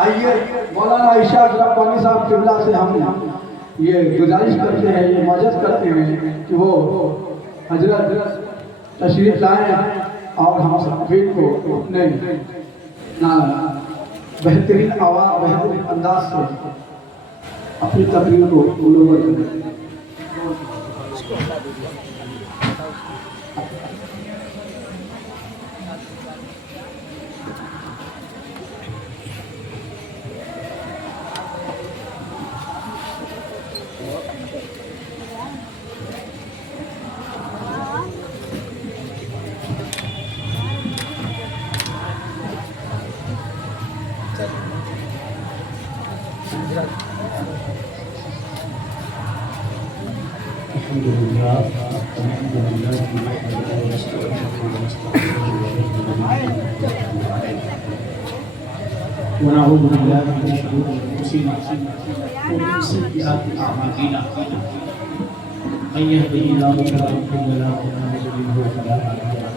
آئیے مولانا اشاق ربانی صاحب قبلہ سے ہم یہ گزارش کرتے ہیں، یہ معزز کرتے ہیں کہ وہ حضرت تشریف لائیں اور ہم سبقین کو اپنے بہترین آواز بہترین انداز سے اپنی تقریر کو منور کریں۔ ونعوذ بالله من شرور انفسنا ومن سيئات اعمالنا من يهده الله فلا مضل له ومن يضلل فلا هادي له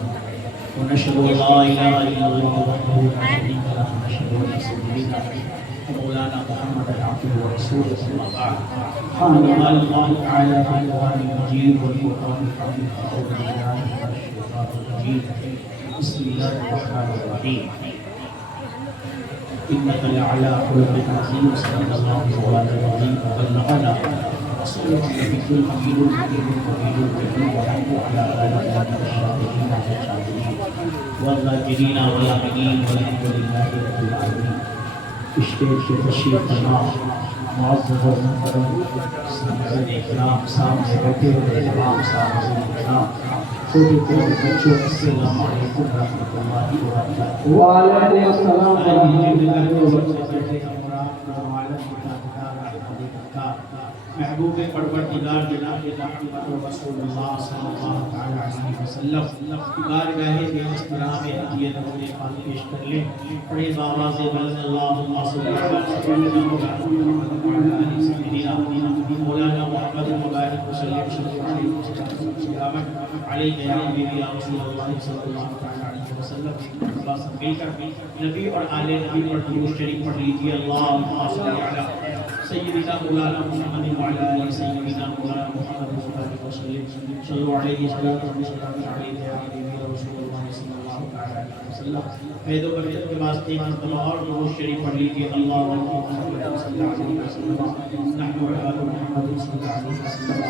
ونشهد ان لا اله الا الله وحده لا شريك له ونشهد ان سيدنا مولانا محمدا عبده ورسوله اما بعد قال الله تعالى في القران المجيد والفرقان الحميد اعوذ بالله من الشيطان الرجيم بسم الله الرحمن الرحيم إنك لعلى خلق عظيم صدق الله مولانا العظيم وبلغنا رسوله النبي الأمين الكريم الكريم الكريم ونحن على ذلك من الشاهدين والشاكرين والذاكرين والآمنين والحمد لله رب العالمين۔ اسٹیج کے تشریف فرما معزز و محترم سامعین اکرام، سامنے بیٹھے ہوئے تمام سامعین اکرام، چھوٹے چھوٹے بچوں، السلام علیکم ورحمۃ اللہ وبرکاتہ۔ وعلیکم السلام ورحمۃ محبوب پروردگار جناب محمد رسول اللہ صلی اللہ تعالی علیہ وسلم بارگاہ احترام ہدیت اپنے پاس پیش کر لیں۔ بڑے آواز بلند اللہم صلی علی سیدنا مولانا محمد مبارک وسلم علیہ یا رسول اللہ صلی اللہ تعالی علیہ وسلم۔ اللہ سب مل کر نبی اور آل نبی پر درود شریف پڑھ لیجیے۔ اللہم صلی علی سیدنا مولانا محمد وعلی آلہ سیدنا مولانا محمد مبارک وسلم صلو علیہ وسلم علیہ یا رسول اللہ صلی اللہ علیہ وسلم۔ فیض و برکت کے واسطے ایک مرتبہ اور درود شریف پڑھ لیجیے۔ اللہم صلی علیہ وسلم نحن عباد محمد صلی اللہ علیہ وسلم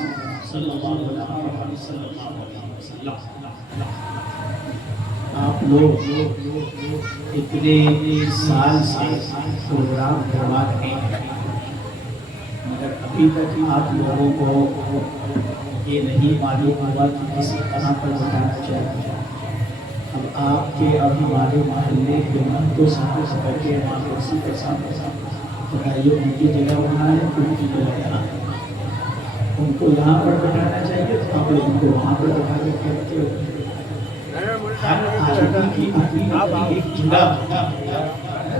صلی اللہ علیہ وسلم۔ آپ لوگ اتنے سال سے پروگرام کروا رہے ہیں، مگر ابھی تک آپ لوگوں کو یہ نہیں معلوم ہوا کہ کسی طرح پر بتانا چاہیے۔ اب آپ کے اور ہمارے محلے کے من تو ساتھ بیٹھے وہاں کرسی کے ساتھ بتائیے ان کی جگہ وہاں ہے، ان کی جگہ یہاں ہے۔ ان کو یہاں پر بٹھانا چاہیے تو آپ ان کو وہاں پر بٹھا کے کہتے ہو۔ ہر آدمی کی اپنی ایک جگہ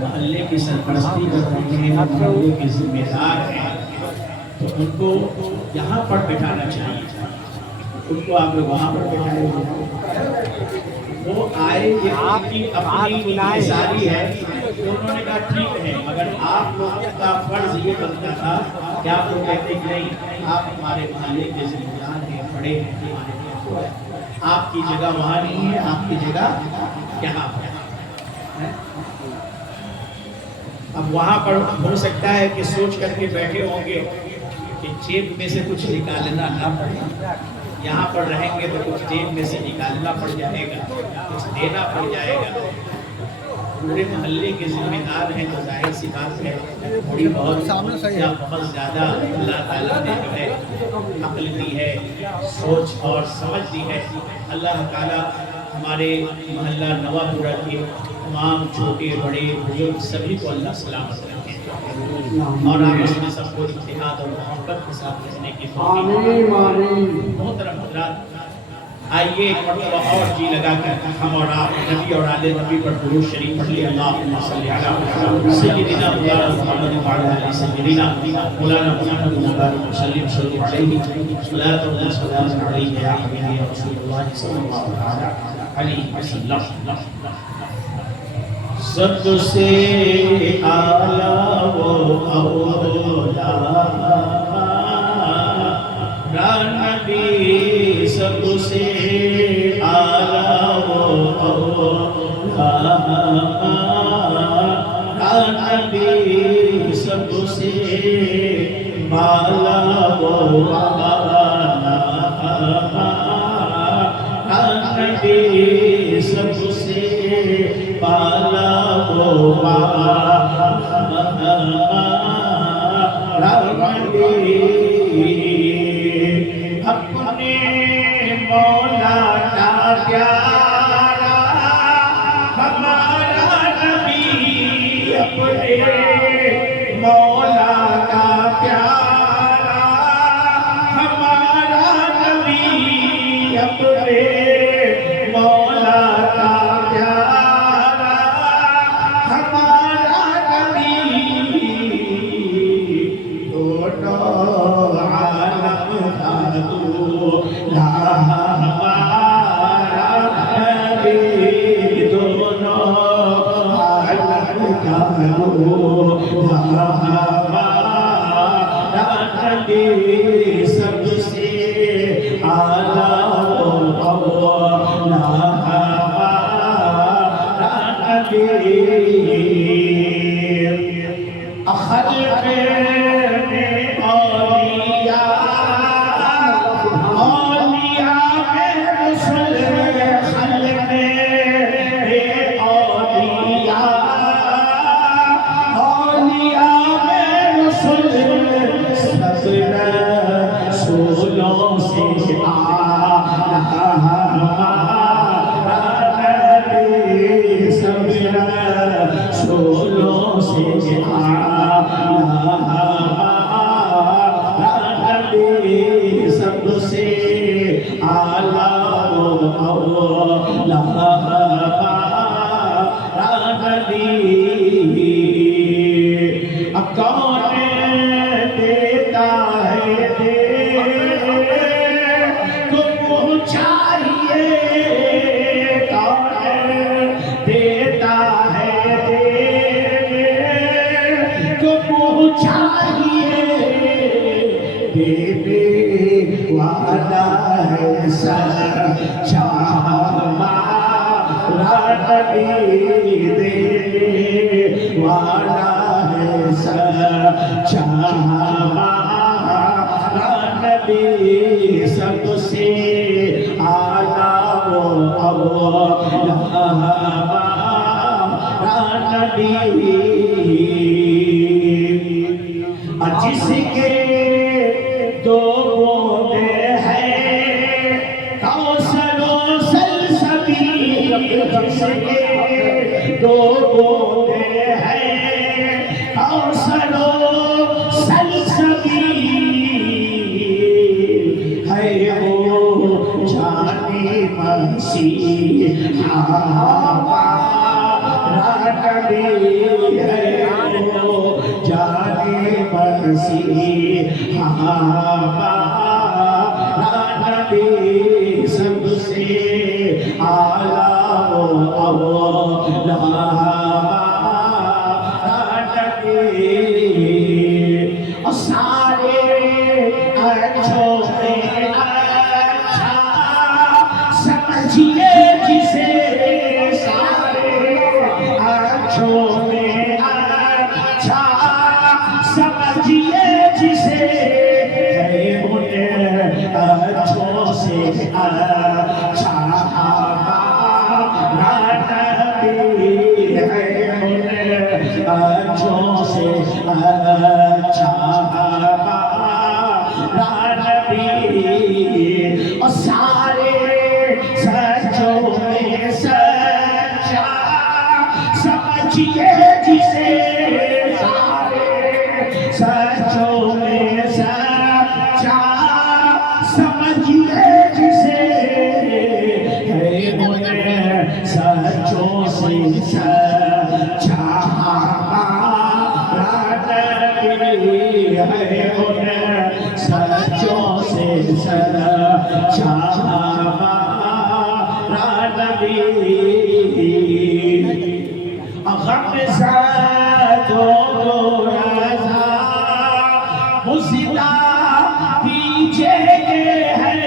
محلے کی سرپرستی کر رہے ہیں، محلے کے ذمہ دار ہیں، تو ان کو یہاں پر بٹھانا چاہیے۔ ان کو آپ وہاں پر بٹھائے ہوئے، وہ آئے یہ آپ کی اپنی انحصاری ہے تو انہوں نے کہا ٹھیک ہے، مگر آپ لوگوں کا فرض یہ بنتا تھا کہ آپ لوگ کہتے کہ نہیں آپ ہمارے محلے کے ذمہ دار ہیں، بڑے ہیں، آپ کی جگہ وہاں نہیں ہے، آپ کی جگہ یہاں ہے۔ اب وہاں پر ہو سکتا ہے کہ سوچ کر کے بیٹھے ہوں گے کہ جیب میں سے کچھ نکالنا نہ پڑے، یہاں پر رہیں گے تو کچھ جیب میں سے نکالنا پڑ جائے گا، کچھ دینا پڑ جائے گا۔ پورے محلے کے ذمہ دار ہیں تو ظاہر سی بات ہے تھوڑی بہت یا بہت زیادہ اللہ تعالیٰ نے جو ہے عقل دی ہے، سوچ اور سمجھ دی ہے۔ اللہ تعالیٰ ہمارے محلہ نوا پورہ کے تمام چھوٹے بڑے بزرگ سبھی کو اللہ سلامت رکھے اور آپس میں سب کو اتحاد اور محبت کے ساتھ رہنے کی توفیق۔ محترم حضرات، آئیے ایک مرتبہ اور جی لگا کر ہم اور آپ نبی اور آل نبی پر درود شریف پڑھ لیں۔ اللہم صلی علی سیدنا مولانا محمد وعلی آلہ سیدنا مولانا محمد مبارک وسلم صلی علیہ صلاۃ و سلام علیہ یا حبیبی یا رسول اللہ صلی اللہ علیہ وسلم۔ سب سے اعلیٰ نبی سب سے بالا وہ نبی سب سے بالا وہ اپنے مولا کا پیارا ہمارا نبی اپنے مولا کا پیارا ہمارا نبی اپنے مولا کا پیارا ہمارا نبی دونوں عالم کا دولا ہمارا نبی دونوں عالم کا دولا ہمارا نبی سب سے اعلیٰ مولا ہمارا نبی خلق میں اولیاء میں رسول خلق میں اولیاء میں رسول سب رسولوں سے اعلیٰ ہمارا نبی سب رسولوں سے اعلیٰ ہمارا نبی سب سے اعلیٰ مولا ہمارا نبی کون دیتا ہے کو چاہیے کون دیتا ہے کو چاہیے دینے والا ہے سچا ہمارا نبی دینے والا ہے سچا ہمارا نبی سب سے اعلیٰ مولا ہمارا نبی جس کے دو بوندے ہیں کوثر و سلسبیل جس کے دو بوندے ہیں کوثر و سلسبیل ہے وہ جانی مسیحا ہمارا نبی ہے وہ جانی مسیحا ہمارا نبی سب سے اعلیٰ مولا ہمارا نبی اور سارے اچھوں میں اچھا سمجھیے جسے سارے اچھوں میں اچھا سمجھیے جسے ہے انہیں اچھوں سے اچھا ہمارا نبی ہے انہیں اچھوں سے اچھا ہمارا نبی اور سارے سچوں میں سچا سمجھیے جسے سچوں میں سچا سمجھیے جسے ہے انہیں سچوں سے سچا ہمارا نبی ہے انہیں سچوں سے سچا ہمارا نبی غم زد و رضا مزدہ پیچھے کے ہے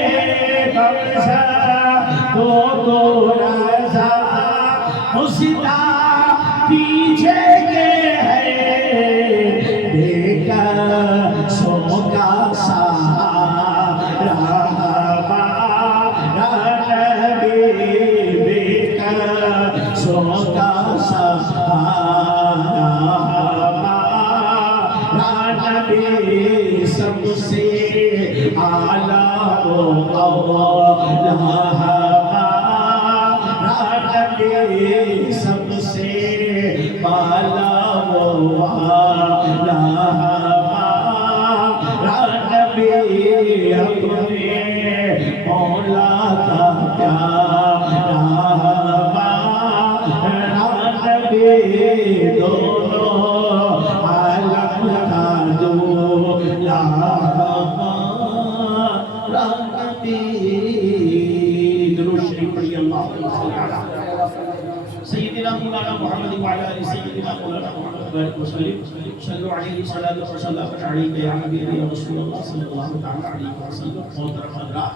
غم زد و رضا مزدہ پیچھے کے ہے نبی سب سے اعلیٰ اولا ہمارا نبی سب سے بالا والا ہمارا نبی اپنے مولا کا پیارا ہمارا نبی دونوں عالم کا دولا ہمارا نبی درود شریف پڑھیے اللہم صلی علی سیدنا مولانا محمد وعلی آل سیدنا مولانا محمد بارک وسلم صلوا علیہ صلاۃ و سلام علیک یا حبیبی یا رسول اللہ صلی اللہ تعالی علیہ وسلم. محترم حضرات،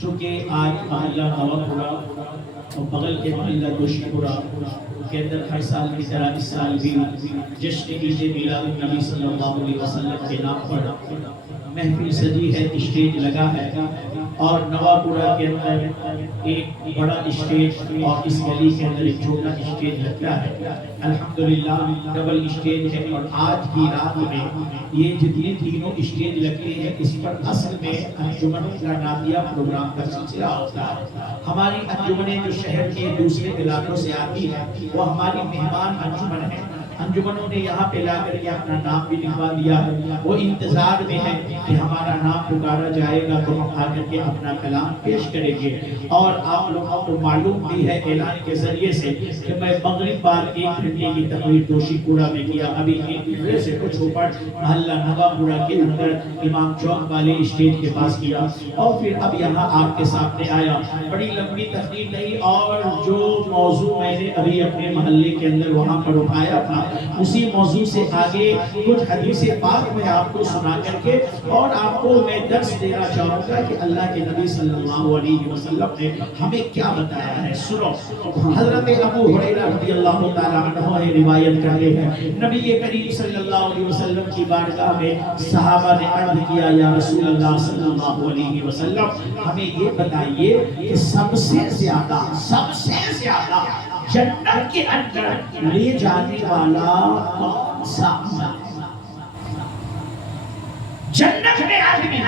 چونکہ آج محلہ نوا پورا اور بغل کے محلہ دوشی پورا کے اندر ہر سال کی طرح اس سال بھی جشن عید میلاد النبی صلی اللہ علیہ وسلم کے نام پر محفل سجی ہے، اسٹیج لگا ہے، اور نواپورہ کے اندر ایک بڑا اسٹیج اور اس گلی کے اندر ایک چھوٹا اسٹیج لگا ہے. الحمدللہ ڈبل اسٹیج ہے، اور آج کی رات میں یہ جتنے تینوں اسٹیج لگتے ہیں اس پر اصل میں انجمن نادیہ پروگرام کا سلسلہ ہوتا ہے. ہماری انجمنیں جو شہر کے دوسرے علاقوں سے آتی ہیں وہ ہماری مہمان انجمن ہیں. انجمنوں نے یہاں پہ لا کر کے اپنا نام بھی لکھوا دیا ہے، وہ انتظار میں ہے کہ ہمارا نام پکارا جائے گا تو ہم آ کر کے اپنا کلام پیش کریں گے. اور آپ لوگوں کو معلوم بھی ہے اعلان کے ذریعے سے کہ میں مغرب بعد 1 گھنٹے کی تقریر دوشی پورا میں کیا، ابھی 1 گھنٹے سے کچھ اوپر محلہ نواپورہ کے اندر امام چوک والے اسٹیج کے پاس کیا، اور پھر اب یہاں آپ کے سامنے آیا. بڑی لمبی تقریر نہیں، اور جو موضوع میں نے ابھی اپنے محلے کے اندر وہاں پر اٹھایا تھا اسی موضوع سے آگے کچھ حدیث پاک میں آپ کو سنا کر کے اور آپ کو میں درس دینا چاہوں گا کہ اللہ کے نبی صلی اللہ علیہ وسلم نے ہمیں کیا بتایا ہے. سنو، حضرت ابو ہریرہ رضی اللہ تعالیٰ عنہ روایت کرتے ہیں نبی کریم صلی اللہ علیہ وسلم کی بارگاہ میں صحابہ نے عرض کیا یا رسول اللہ صلی اللہ علیہ وسلم ہمیں یہ بتائیے کہ سب سے زیادہ جنت کے اندر لے جانے والا کون سا عمل ہے؟ جنت میں آدمی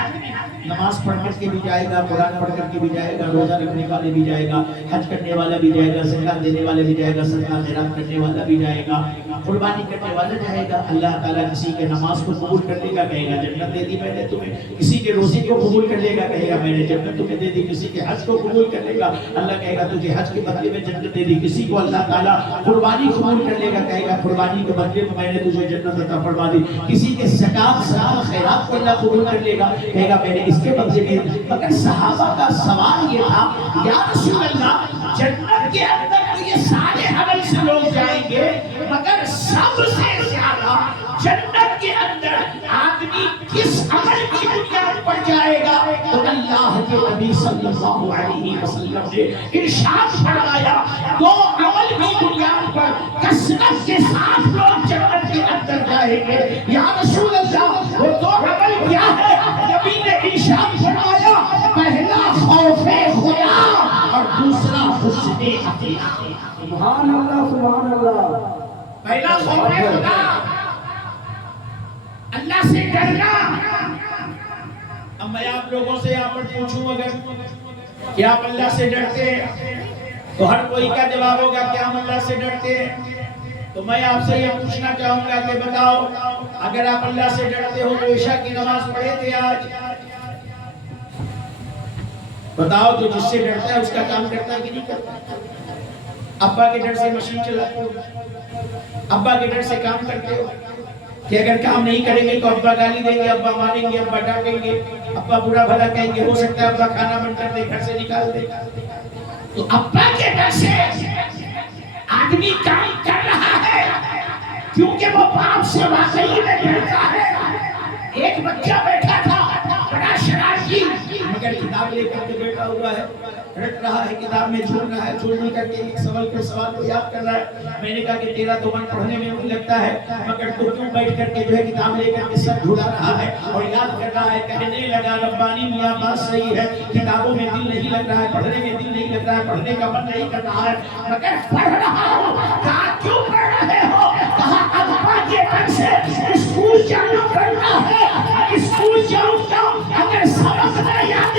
نماز پڑھ کر کے بھی جائے گا، قرآن پڑھ کر کے بھی جائے گا، روزہ رکھنے والے بھی جائے گا، حج کرنے والا بھی جائے گا، زکات دینے والے بھی جائے گا، صدقہ خیرات کرنے والا بھی جائے گا، قربانی کرنے والا جائے گا. اللہ تعالیٰ کسی کے نماز کو قبول کر لے گا، کہے گا جنت دے دی میں نے تمہیں. کسی کے روزے کو قبول کر لے گا، کہے گا میں نے جنت تمہیں دے دی. کسی کے حج کو قبول کر لے گا، اللہ کہے گا تجھے حج کے بدلے میں جنت دے دی. کسی کو اللہ تعالیٰ قربانی قبول کر لے گا، کہے گا قربانی کے بدلے میں میں نے تجھے جنت عطا فرما دی. کسی کے زکات صدقہ خیرات کو اللہ قبول کر لے گا، کہے گا میں نے اس کے بدلے میں. مگر صحابہ کا سوال یہ تھا یا رسول اللہ جنت کے اندر تو یہ سارے عمل سے لوگ جائیں گے، مگر سب سے زیادہ جنت کے اندر آدمی کس عمل کی بنیاد پر جائے گا؟ تو اللہ کے نبی صلی اللہ علیہ وسلم نے ارشاد فرمایا 2 عمل کی بنیاد پر کثرت کے ساتھ لوگ جنت کے اندر جائیں گے. یا رسول اللہ وہ 2 عمل کیا ہے؟ نبی نے ارشاد فرمایا پہلا خوف خدا اور دوسرا حسن اخلاق. سبحان اللہ سبحان اللہ. پہلا خوف خدا، اللہ سے ڈرنا. اب میں آپ لوگوں سے یہاں پر پوچھوں اگر کیا آپ اللہ سے ڈرتے ہیں تو ہر کوئی کا جواب ہوگا کہ ہم اللہ سے ڈرتے ہیں. تو میں آپ سے یہ پوچھنا چاہوں گا کہ بتاؤ اگر آپ اللہ سے ڈرتے ہو تو عشاء کی نماز پڑھے تھے آج؟ بتاؤ تو جس سے ڈرتا ہے اس کا کام کرتا ہے کہ نہیں کرتا؟ ابا کے ڈر سے مشین چلاتے ہو، ابا کے ڈر سے کام کرتے ہو کہ اگر کام نہیں کریں گے تو ابا گالی دیں گے، ابا ماریں گے، ابا ڈانٹیں گے، ابا برا بھلا کہیں گے، ہو سکتا ہے ابا کھانا بند کر دے، گھر سے نکال دے. تو ابا کے ڈر سے آدمی کام کر رہا ہے کیونکہ وہ باپ سے واقعی میں ڈرتا ہے. ایک بچہ بیٹھا تھا بڑا شرارتی مگر کتاب لے کر کے بیٹھا ہوا ہے، رٹ رہا ہے، کتاب میں جھول رہا ہے، جھول کر کے ایک سوال پر سوال کو یاد کر رہا ہے. میں نے کہا کہ تیرا تو من پڑھنے میں نہیں لگتا ہے مگر تو کیوں بیٹھ کر کے جو ہے کتاب لے کر کے سب جھولا رہا ہے اور یاد کر رہا ہے. کہنے لگا ربانی میاں بات صحیح ہے، کتابوں میں دل نہیں لگ رہا ہے، پڑھنے میں دل نہیں لگ رہا ہے، پڑھنے کا من نہیں کر رہا ہے مگر پڑھ رہا ہوں. کہا کیوں پڑھ رہے ہو؟ کہا ابا کے ڈر سے اسکول جا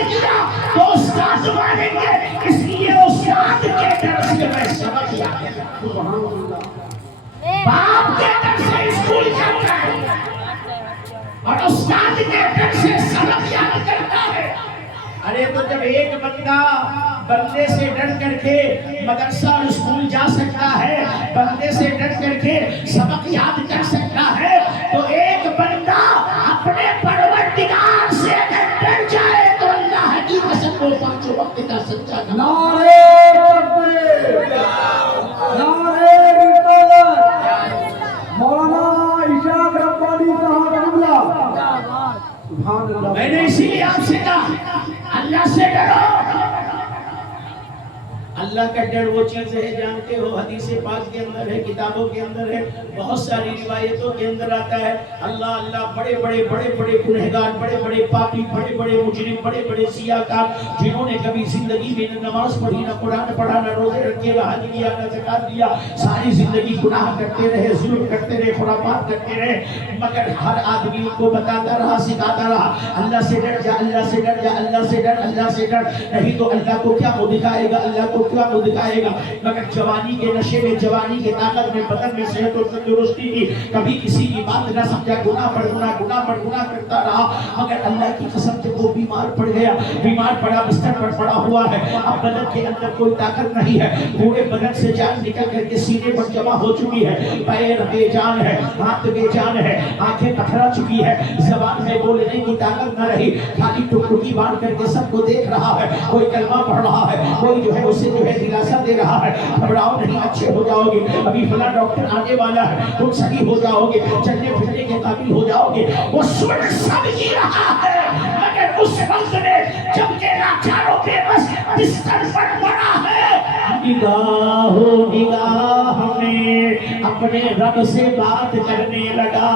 کیا تو استاد مانیں گے، اس لیے استاد کے ڈر سے میں سبق یاد کرتا ہوں، باپ کے ڈر سے اسکول جاتا ہے اور استاد کے ڈر سے سبق یاد کرتا ہے۔ ارے تو جب ایک بندہ بندے سے ڈر کر کے مدرسہ اور اسکول جا سکتا ہے، بندے سے ڈر کر کے سبق یاد کر سکتا ہے، تو ایک بندہ اپنے پروردگار سے اگر ڈر جائے تو اللہ کی قسم کو پانچوں وقت کا سچا گواہ۔ نعرے تکبیر، نعرے رسالت، مولانا اشاق ربانی صاحب قبلہ، سبحان اللہ۔ میں نے اسی لیے آپ سے کہا اللہ سے ڈرو۔ اللہ کا ڈر وہ چیز ہے، جانتے ہو حدیث پاک کے اندر ہے، کتابوں کے اندر ہے، بہت ساری روایتوں کے اندر آتا ہے اللہ اللہ بڑے بڑے گنہگار، بڑے بڑے پاپی، بڑے بڑے مجرم، بڑے بڑے سیاکار، جنہوں نے کبھی زندگی میں نہ نماز پڑھی، نہ قرآن پڑھا، نہ روزے رکھے، نہ حج کیا، نہ زکات دیا، ساری زندگی گناہ کرتے رہے، ظلم کرتے رہے، خرافات کرتے رہے، مگر ہر آدمی کو بتاتا رہا، سکھاتا رہا اللہ سے ڈر جا، اللہ سے ڈر جا، اللہ سے ڈر، اللہ سے ڈر، نہیں تو اللہ کو کیا منہ دکھائے گا، اللہ کو کیا منہ دکھائے گا۔ مگر جوانی کے نشے میں، جوانی کے طاقت میں، بدن میں صحت اور تندرستی کی کبھی کسی کی بات نہ سمجھا، گناہ پر گناہ، گناہ پر گناہ کرتا رہا، مگر اللہ کی قسم سے وہ بیمار پڑ گیا، بیمار پڑا، بستر پر پڑا ہوا ہے، اب بدن کے اندر کوئی طاقت نہیں ہے، پورے بدن سے جان نکل کر کے سینے پر جمع ہو چکی ہے، پیر بے جان ہے، ہاتھ بے جان ہے، آنکھیں پتھرا چکی ہے، زبان میں بولنے کی طاقت نہ رہی، خالی ٹکٹکی باندھ کر کے سب کو دیکھ رہا ہے، کوئی کلمہ پڑھ رہا ہے، کوئی جو ہے اسے جو ہے دلاسا دے رہا ہے، گھبراؤ نہیں، اچھے ہو جاؤ گے، ابھی فلاں ڈاکٹر آنے والا ہے، تم صحیح ہو جاؤ گے، چلنے پھرنے کے قابل ہو جاؤ گے، وہ سن سب ہی رہا ہے، مگر اس وقت میں جب کہ لاچاروں پہ بس بستر پر پڑا ہے، نگاہ میں اپنے رب سے بات کرنے لگا،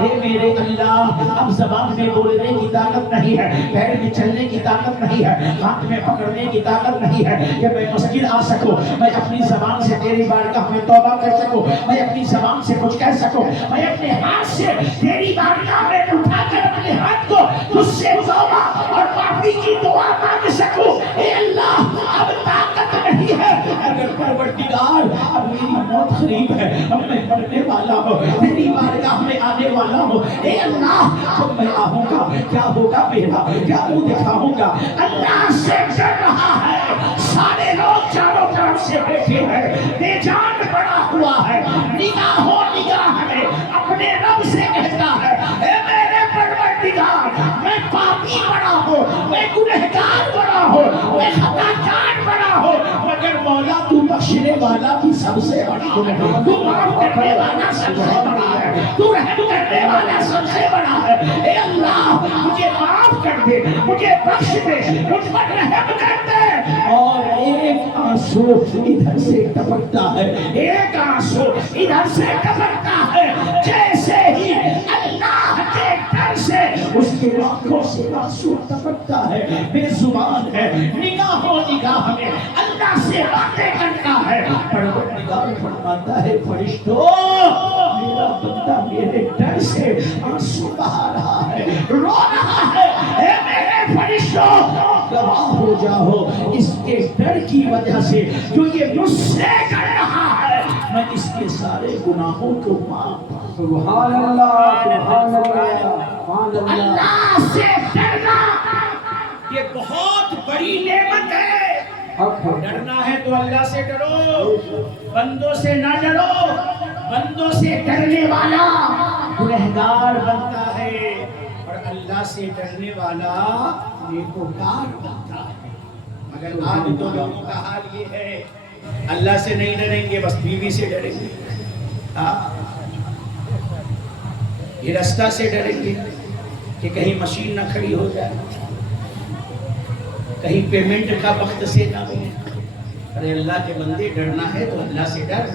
اے میرے اللہ، اب زبان میں بولنے کی طاقت نہیں ہے، پیر میں چلنے کی طاقت نہیں ہے، ہاتھ میں پکڑنے کی طاقت نہیں ہے کہ میں مسجد آ سکوں، میں اپنی زبان سے تیری بارگاہ میں توبہ کر سکوں، میں اپنی زبان سے کچھ کہہ سکوں، میں اپنے ہاتھ سے تیری بارگاہ میں اٹھا کر اپنے ہاتھ کو تجھ سے توبہ اور معافی کی دعا مانگ سکوں، اے اللہ اب طاقت نہیں ہے، اگر پروردگار اب میری موت قریب ہے، اب میں مرنے والا ہوں، تیری بارگاہ میں آنے والا ہوں، اے اللہ جب میں آؤں گا کیا ہوگا میرا، کیا منہ دکھاؤں گا، اللہ سے ڈر رہا ہے، سارے لوگ چاروں طرف سے بیٹھے ہیں، بے جان پڑا ہوا ہے، نگاہ میں اپنے رب سے کہتا ہے، اے میرے پروردگار میں پاپی بڑا ہوں، میں گنہگار بڑا ہوں، میں خطا کار بڑا ہوں، مگر مولا تو بخشنے والا بھی سب سے بڑا ہے، تو معاف کرنے والا سب سے بڑا ہے، تو رحم کرنے والا سب سے بڑا ہے، اے اللہ مجھے معاف کر دے، مجھے بخش دے، مجھ پر رحم کر دے۔ اور ایک آنسو ادھر سے ٹپکتا ہے، ایک آنسو ادھر سے ٹپکتا ہے، جیسے ہی اللہ کے ڈر سے اس کے آنکھوں سے آنسو ٹپکتا ہے، بے زبان ہے، نگاہ میں اللہ سے باتیں کرتا ہے، پروردگار فرماتا ہے فرشتوں میرا بندہ میرے ڈر سے آنسو بہا رہا ہے، رو رہا ہے، اے میرے فرشتوں گواہ ہو جاؤ اس کے ڈر کی وجہ سے جو یہ مجھ سے کر رہا ہے، میں اس کے سارے گناہوں کو معاف۔ سبحان اللہ، سبحان اللہ، سبحان اللہ۔ اللہ سے ڈرنا یہ بہت بڑی نعمت ہے، ڈرنا ہے تو اللہ سے ڈرو، بندوں سے نہ ڈرو، بندوں سے ڈرنے والا گنہگار بنتا ہے اور اللہ سے ڈرنے والا نیکوکار بنتا ہے۔ مگر آج تو لوگوں کا حال یہ ہے اللہ سے نہیں ڈریں گے، بس بیوی سے ڈریں گے، یہ رستہ سے ڈریں گے کہ کہیں مشین نہ کھڑی ہو جائے، کہیں پیمنٹ کا وقت سے نہ ملے۔ ارے اللہ کے بندے ڈرنا ہے تو اللہ سے ڈر،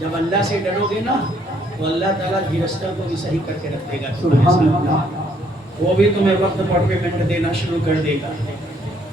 جب اللہ سے ڈرو گے نا تو اللہ تعالیٰ گرستوں کو بھی صحیح کر کے رکھ دے گا، وہ بھی تمہیں وقت پر پیمنٹ دینا شروع کر دے گا،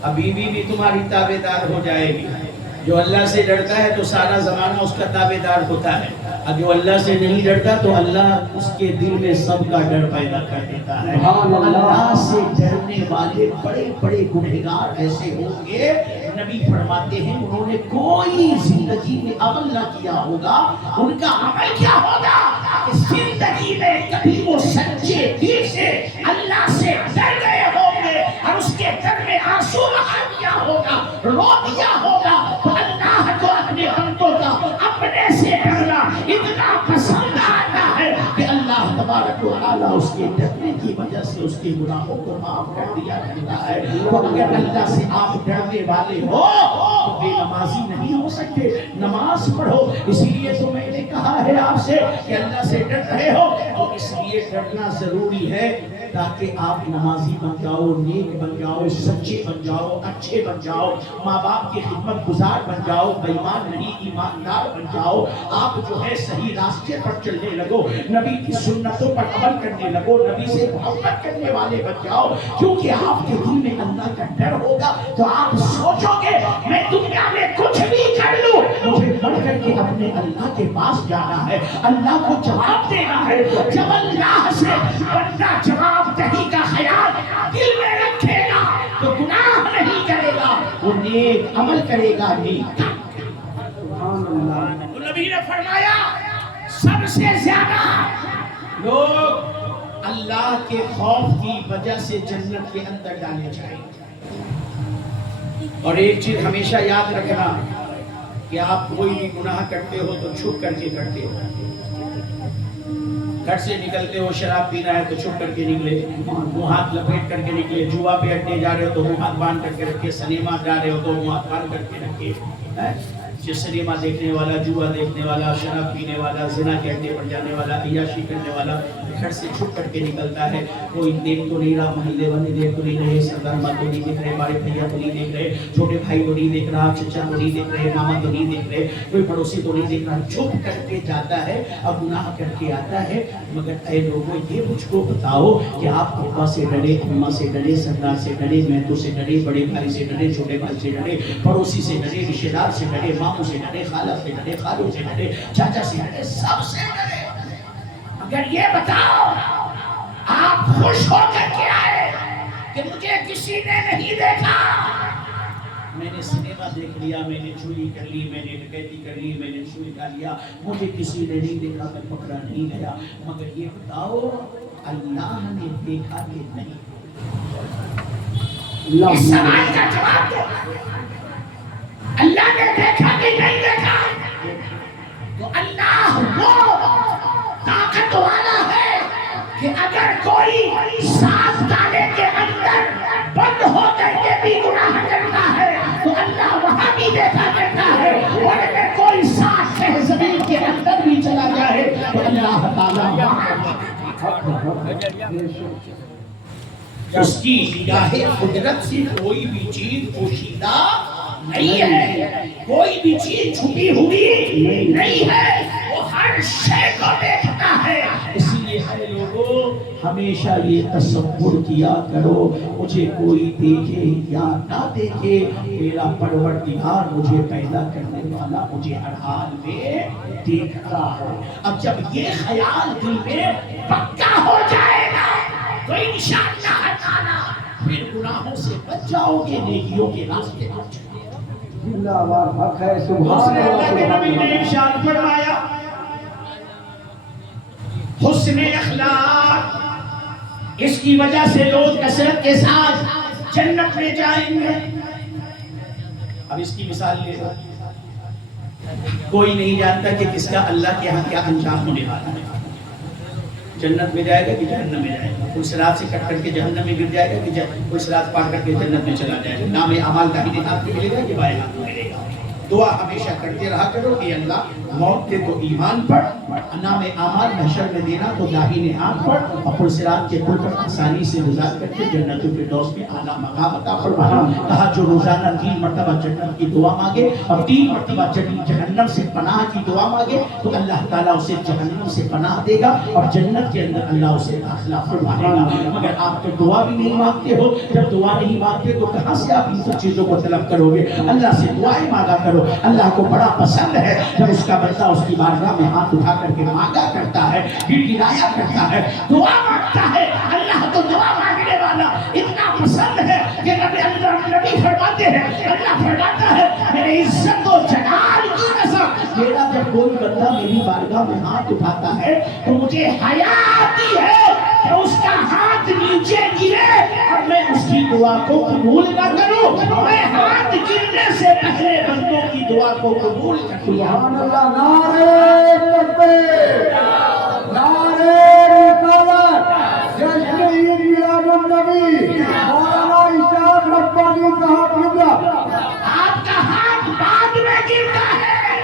اب بیوی بھی تمہاری تابع دار ہو جائے گی، جو اللہ سے ڈرتا ہے تو سارا زمانہ اس کا تابع دار ہوتا ہے، اور جو اللہ سے نہیں ڈرتا تو اللہ اس کے دل میں سب کا ڈر پیدا کر دیتا ہے۔ اللہ سے ڈرنے والے بڑے بڑے گنہگار ایسے ہوں گے، نبی فرماتے ہیں انہوں نے کوئی زندگی میں عمل نہ کیا ہوگا، ان کا عمل کیا ہوگا کہ زندگی میں کبھی وہ سچے دل سے اللہ سے ڈر گئے ہوں گے اور اس کے ڈر میں آنسو بہا دیا ہوگا، رو دیا ہوگا۔ تو اللہ کو اپنے بندوں کا اپنے سے ڈرنا اتنا پسند آتا ہے کہ اللہ تبارک و تعالیٰ اس کے ڈرنے کی وجہ سے اس کے گناہوں کو معاف کر دیا کرتا ہے۔ تو اگر اللہ سے آپ ڈرنے والے ہو تو بے نمازی نہیں ہو سکتے، نماز پڑھو۔ اسی لیے تو میں نے کہا ہے آپ سے کہ اللہ سے ڈر رہے ہو تو اس لیے ڈرنا ضروری ہے تاکہ آپ نمازی بن جاؤ، نیک بن جاؤ، سچے بن جاؤ، اچھے بن جاؤ، ماں باپ کی خدمت گزار بن جاؤ، بےایمان نہیں ایماندار بن جاؤ۔ آپ جو ہے صحیح راستے پر چلنے لگو، نبی کی سنتوں پر عمل کرنے لگو، نبی سے محبت کرنے والے بن جاؤ، کیونکہ آپ کے دل میں اللہ کا ڈر ہوگا تو آپ سوچو گے میں دنیا میں کچھ بھی کر لوں، مجھے بڑھ کر کے اپنے اللہ کے پاس جانا ہے، اللہ کو جواب دینا ہے۔ جب اللہ سے بندہ جواب دہی کا خیال دل میں رکھے گا تو گناہ نہیں کرے گا، وہ نیک عمل کرے گا۔ نیک تو نبی نے فرمایا سب سے زیادہ لوگ اللہ کے خوف کی وجہ سے جنت کے اندر ڈالے جائیں۔ اور ایک چیز ہمیشہ یاد رکھنا کہ آپ کوئی بھی گناہ کرتے ہو تو چھپ کر کے کرتے ہو۔ گھر سے نکلتے ہو شراب پینا ہے تو چھپ کر کے نکلے، منہ ہاتھ لپیٹ کر کے نکلے، جوا پہ اڈے جا رہے ہو تو منہ ہاتھ باندھ کر کے رکھے، سنیما جا رہے ہو تو منہ ہاتھ باندھ کر کے رکھے۔ جس سنیما دیکھنے والا، جوا دیکھنے والا، شراب پینے والا، زنا کے اڈے پر جانے والا، عیاشی کرنے والا گھر سے چھپ کر کے نکلتا ہے۔ کوئی دیکھ تو نہیں رہا، محلے والے دیکھ تو نہیں رہے، سردار ماں تو نہیں دیکھ رہے، بڑے بھیا تو نہیں دیکھ رہے، چھوٹے بھائی تو نہیں دیکھ رہا، چچا تو نہیں دیکھ رہے، ماما تو نہیں دیکھ رہے، کوئی پڑوسی تو نہیں دیکھ رہا، چھپ کر کے جاتا ہے اور گناہ کر کے آتا ہے۔ مگر اے لوگوں یہ مجھ کو بتاؤ کہ آپ ابا سے ڈرے، اماں سے ڈرے، سردار سے ڈرے، مہتو سے ڈرے، بڑے بھائی سے ڈرے، چھوٹے بھائی سے ڈرے، پڑوسی سے ڈرے، رشتے دار سے ڈرے، ماموں سے ڈرے، خالہ سے ڈرے، خالوں سے ڈرے، چاچا سے ڈرے، سب سے ڈرے۔ اگر یہ بتاؤ آپ خوش ہو کر کے آئے کہ مجھے کسی نے نہیں دیکھا، میں نے سنیما دیکھ لیا، میں نے چوری کر لی، میں نے ڈکیتی کر لی، میں نے چوری کر لیا، مجھے کسی نے نہیں دیکھا، میں پکڑا نہیں گیا، مگر یہ بتاؤ اللہ نے دیکھا کہ نہیں؟ اس سوال کا جواب دو۔ اللہ نے دیکھا کہ نہیں دیکھا؟ تو اللہ وہ طاقت والا ہے کہ اگر کوئی 7 تالے کے اندر بند ہو کر کے بھی گناہ کرتا ہے تو اللہ وہاں بھی دیکھا کرتا ہے، اور اگر کوئی 7 تہہ زمین کے اندر بھی چلا جائے تو اللہ تعالیٰ اس کی نگاہ قدرت سے کوئی بھی چیز پوشیدہ نہیں ہے، کوئی بھی چیز چھپی ہوئی نہیں ہے، وہ ہر شے کو دیکھتا ہے۔ اس لیے اے لوگوں ہمیشہ یہ تصور کیا کرو مجھے کوئی دیکھے یا نہ دیکھے، میرا پروردگار مجھے پیدا کرنے والا مجھے ہر حال میں دیکھتا ہے۔ اب جب یہ خیال دل میں پکا ہو جائے گا تو انشاءاللہ تعالی پھر گناہوں سے بچ جاؤ گے، نیکیوں کے راستے پر چلو۔ حق ہے، سبحان اللہ کے نبی نے ارشاد فرمایا حسن اخلاق، اس کی وجہ سے لوگ کثرت کے ساتھ جنت میں جائیں گے۔ اب اس کی مثال لے لو، کوئی نہیں جانتا کہ کس کا اللہ کے ہاں کیا انجام ہونے والا ہے، جنت میں جائے گا کہ جہنم میں جائے گا، کوئی صراط سے کٹ کر کے جہنم میں گر جائے گا کہ کوئی صراط پار کر کے جنت میں چلا جائے گا، نام اعمال داہنے ہاتھ میں ملے گا کہ بائیں ہاتھ میں ملے گا۔ دعا ہمیشہ کرتے رہا کرو کہ اللہ موت دے تو ایمان پر، نام اعمال محشر میں دینا تو داہنے ہاتھ پر، اور پرسرات کے پل پر آسانی سے گزار کر کے جنت الفردوس میں اعلیٰ مقام عطا فرمانا۔ کہا جو روزانہ 3 مرتبہ جنت کی دعا مانگے اور 3 مرتبہ جہنم سے پناہ کی دعا مانگے تو اللہ تعالیٰ اسے جہنم سے پناہ دے گا اور جنت کے اندر اللہ اسے داخلہ فرمائے گا۔ مگر آپ تو دعا بھی نہیں مانگتے ہو، جب دعا نہیں مانگتے تو کہاں سے آپ ان سب چیزوں کو طلب کرو گے؟ اللہ سے دعائیں مانگا کرو۔ اللہ کو بڑا پسند ہے جب اس کا بندہ اس کی بارگاہ میں ہاتھ اٹھا کر کے مانگا کرتا ہے، گڑگڑایا کرتا ہے، دعا مانگتا ہے۔ اللہ تو دعا مانگنے والا اتنا پسند ہے کہ نبی فرماتے ہیں، اللہ فرماتا ہے میرے عزت و جلال کی قسم، میرا جب کوئی بندہ میری بارگاہ میں ہاتھ اٹھاتا ہے تو مجھے حیا آتی ہے کہ اس کا ہاتھ نیچے گرے اور میں اس کی دعا کو قبول نہ کروں، میں ہاتھ گرنے سے پہلے بندوں کی دعا کو قبول کروں۔ سبحان اللہ، نعرہ تکبیر، نعرہ رسالت، جشن عید میلاد النبی، مولانا اشاق ربانی صاحب قبلہ۔ آپ کا ہاتھ بعد میں گرتا ہے،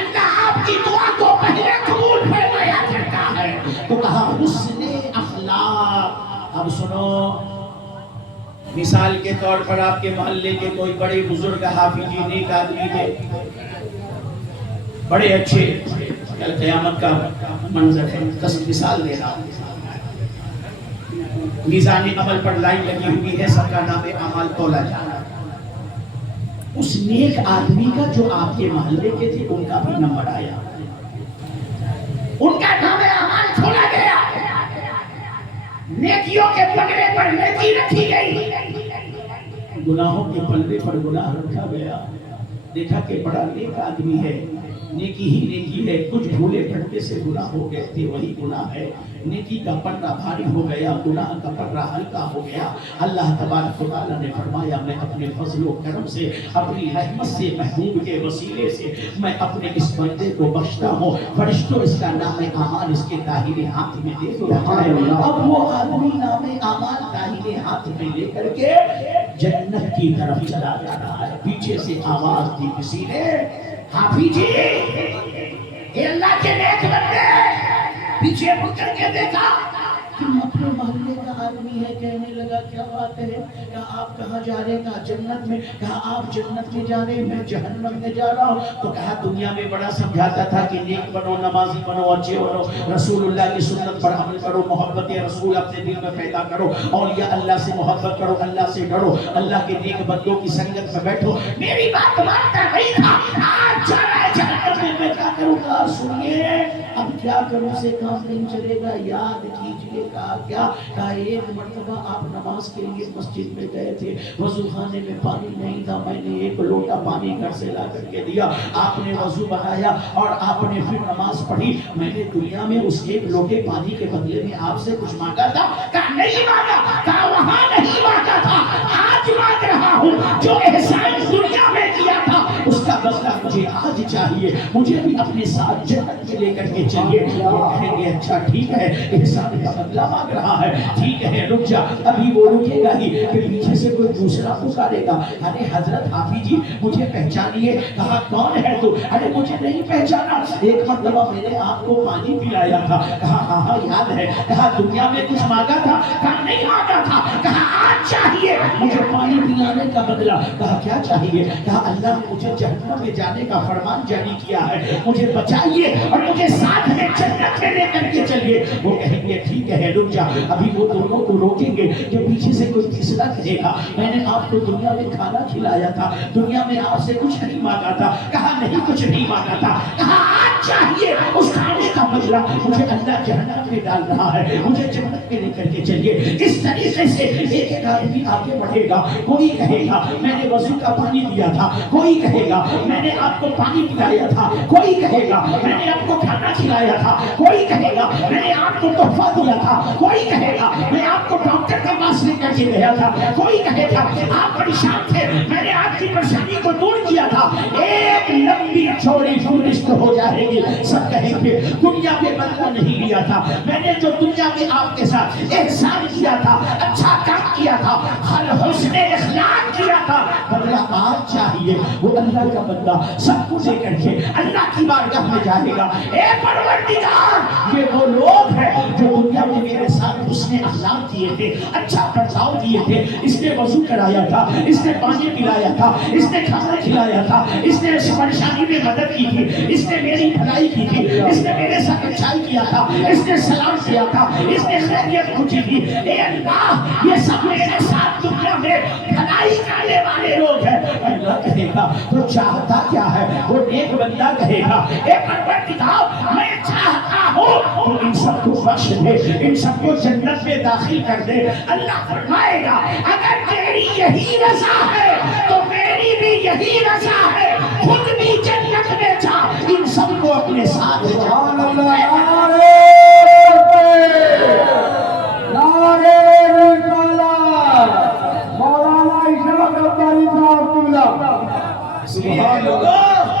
اللہ آپ کی دعا کو پہلے قبول فرمایا کرتا ہے۔ تو کہا حسن اخلاق۔ اب سنو، مثال کے طور پر آپ کے محلے کے کوئی بڑے بزرگ حافظ نیک آدمی تھے، بڑے اچھے، کل قیامت کا منظر ہے، مثال دے رہا ہوں۔ میزان عمل پر لائن لگی ہوئی ہے، سب کا نام اعمال تولا جا رہا ہے۔ اس نیک آدمی کا جو آپ کے محلے کے تھے ان کا بھی نمبر آیا، ان کا نام اعمال کھولا گیا، نیکیوں کے پلڑے پر نیکی رکھی گئی، گناہوں کے پلڑے پر گناہ رکھا گیا۔ دیکھا کہ بڑا نیک آدمی ہے، نیکی ہی نیکی ہے، کچھ بھولے بھٹکے سے گناہ ہو گئے تھے، وہی گناہ ہے۔ نیکی کا پلڑا بھاری ہو گیا، گناہ کا پلڑا ہلکا ہو گیا۔ اللہ تبارک و تعالیٰ نے فرمایا میں اپنے فضل و کرم سے، اپنی رحمت سے، محبوب کے وسیلے سے میں اپنے اس بندے کو بخشتا ہوں۔ فرشتوں اس کا نام اعمال اس کے داہنے ہاتھ میں دے دیا جائے۔ اب وہ آدمی نام اعمال داہنے ہاتھ میں لے کر کے جنت کی طرف چلا جا رہا ہے۔ پیچھے سے آواز دی کسی نے، حافظ جی، اے اللہ کے نیک بندے، پیچھے مڑ کر کے دیکھا کہ اپنے محلے کا آدمی ہے۔ کہنے لگا کیا بات ہے؟ کہا آپ کہاں جا رہے؟ کہا جنت میں۔ کہا آپ جنت میں جا رہے؟ میں جہنم میں جا رہا ہوں۔ تو کہا دنیا میں بڑا سمجھاتا تھا کہ نیک بنو، نمازی بنو، اچھے بنو، رسول اللہ کی سنت پر عمل کرو، محبت رسول اپنے دل میں پیدا کرو، اولیاء اللہ سے محبت کرو، اللہ سے ڈرو، اللہ کے نیک بندوں کی سنگت میں بیٹھو۔ میری بات مانتا نہیں تھا، آج جا رہا ہے جہنم میں، میں کیا کروں گا؟ سنیے، اب کیا کروں سے کام نہیں چلے گا، یاد کیجئے گا کیا؟ کہا ایک مرتبہ آپ نماز کے لیے مسجد میں گئے تھے، وضو خانے میں پانی نہیں تھا، میں نے ایک لوٹا پانی گھر سے لا کر کے دیا، آپ نے وضو بنایا اور آپ نے پھر نماز پڑھی۔ میں نے دنیا میں اس ایک لوٹے پانی کے بدلے میں آپ سے کچھ مانگا تھا؟ کہا نہیں مانگا۔ کہا وہاں نہیں مانگا تھا، آج مانگ رہا ہوں۔ جو احسان دنیا میں کیا تھا اس کا بدلہ مجھے آج چاہیے، مجھے بھی اپنے ساتھ جنت میں لے کر کے چلیے۔ وہ کہیں گے اچھا ٹھیک ہے، احسان کا بدلہ مانگ رہا ہے، ٹھیک ہے رک جا۔ ابھی وہ رکے گا ہی کہ پیچھے سے کوئی دوسرا پکارے گا، ارے حضرت حافظ جی مجھے پہچانیے۔ کہا کون ہے تو؟ ارے مجھے نہیں پہچانا، ایک مرتبہ میں نے آپ کو پانی پلایا تھا۔ کہا ہاں ہاں یاد ہے۔ کہا دنیا میں کچھ مانگا تھا؟ کہا نہیں مانگا تھا۔ کہا آج چاہیے مجھے پانی پلانے کا بدلہ۔ کہا کیا چاہیے؟ کہا اللہ نے مجھے جہنم میں جانے کا فرمان جاری کیا ہے، مجھے بچائیے اور مجھے ساتھ میں جنت میں لے کر کے چلیے۔ وہ کہیں گے ٹھیک ہے رک جا۔ ابھی وہ دونوں کو روکیں گے کہ پیچھے سے کوئی تیسرا کہے گا میں نے آپ کو دنیا میں کھانا کھلایا تھا، دنیا میں آپ سے کچھ نہیں مانگا تھا۔ کہا نہیں کچھ نہیں مانگا تھا۔ کہا آج چاہیے اس کھانے کا بدلہ، مجھے اللہ جہنم میں ڈال رہا ہے، مجھے جنت میں لے کر کے چلیے۔ اس طریقے سے ایک ایک آدمی آگے بڑھے گا۔ کوئی کہے گا میں نے وضو کا پانی دیا تھا، کوئی کہے گا میں نے آپ کو پانی پلایا تھا، کوئی کہے گا میں نے آپ کو کھانا کھلایا تھا، کوئی کہے گا میں نے آپ کو تحفہ دیا تھا، کوئی کہے گا میں آپ کو ڈاکٹر کے پاس لے کر کے گیا تھا، کوئی کہے گا آپ پریشان تھے میں نے آپ کی پریشانی کو دور کیا تھا۔ ایک لمبی چوڑی فہرست ہو جائے گی، سب کہیں گے دنیا میں بدلہ نہیں لیا تھا، میں نے جو دنیا میں آپ کے ساتھ احسان کیا تھا، اچھا کام کیا تھا، حسن اخلاق کیا تھا، بدلہ ذرا آگ چاہیے، وہ اللہ کا بندہ سب کو لے کر کے اللہ کی بارگاہ میں جائے گا، اے پروردگار یہ وہ لوگ ہیں جو دنیا میں میرے ساتھ حسن اخلاق کیے تھے، اچھا برتاؤ کیے تھے، اس نے وضو کرایا تھا، اس نے پانی پلایا تھا، اس نے کھانا کھلایا تھا، اس نے اس پریشانی میں مدد کی تھی، اس نے میری بھلائی کی تھی، اس نے میرے ساتھ اچھائی کیا تھا، اس نے سلام کیا تھا، اس نے خیریت پوچھی تھی، اے اللہ یہ سب میرے ساتھ دنیا میں بھلائی کرنے والے لوگ ہیں۔ اللہ کہے گا تو چاہتا کیا ہے؟ وہ ایک بندہ کہے گا اے پروردگار میں چاہتا ہوں تو ان سب کو بخش دے، ان سب کو جنت میں داخل کر دے۔ اللہ فرمائے گا اگر تیری یہی رضا ہے تو میری بھی یہی رضا ہے، خود بھی جنت میں جا، ان سب کو اپنے ساتھ جا۔ سبحان اللہ، نعرہ رسالت، مولانا اشرف ربانی صاحب قبلہ۔ سبحان اللہ۔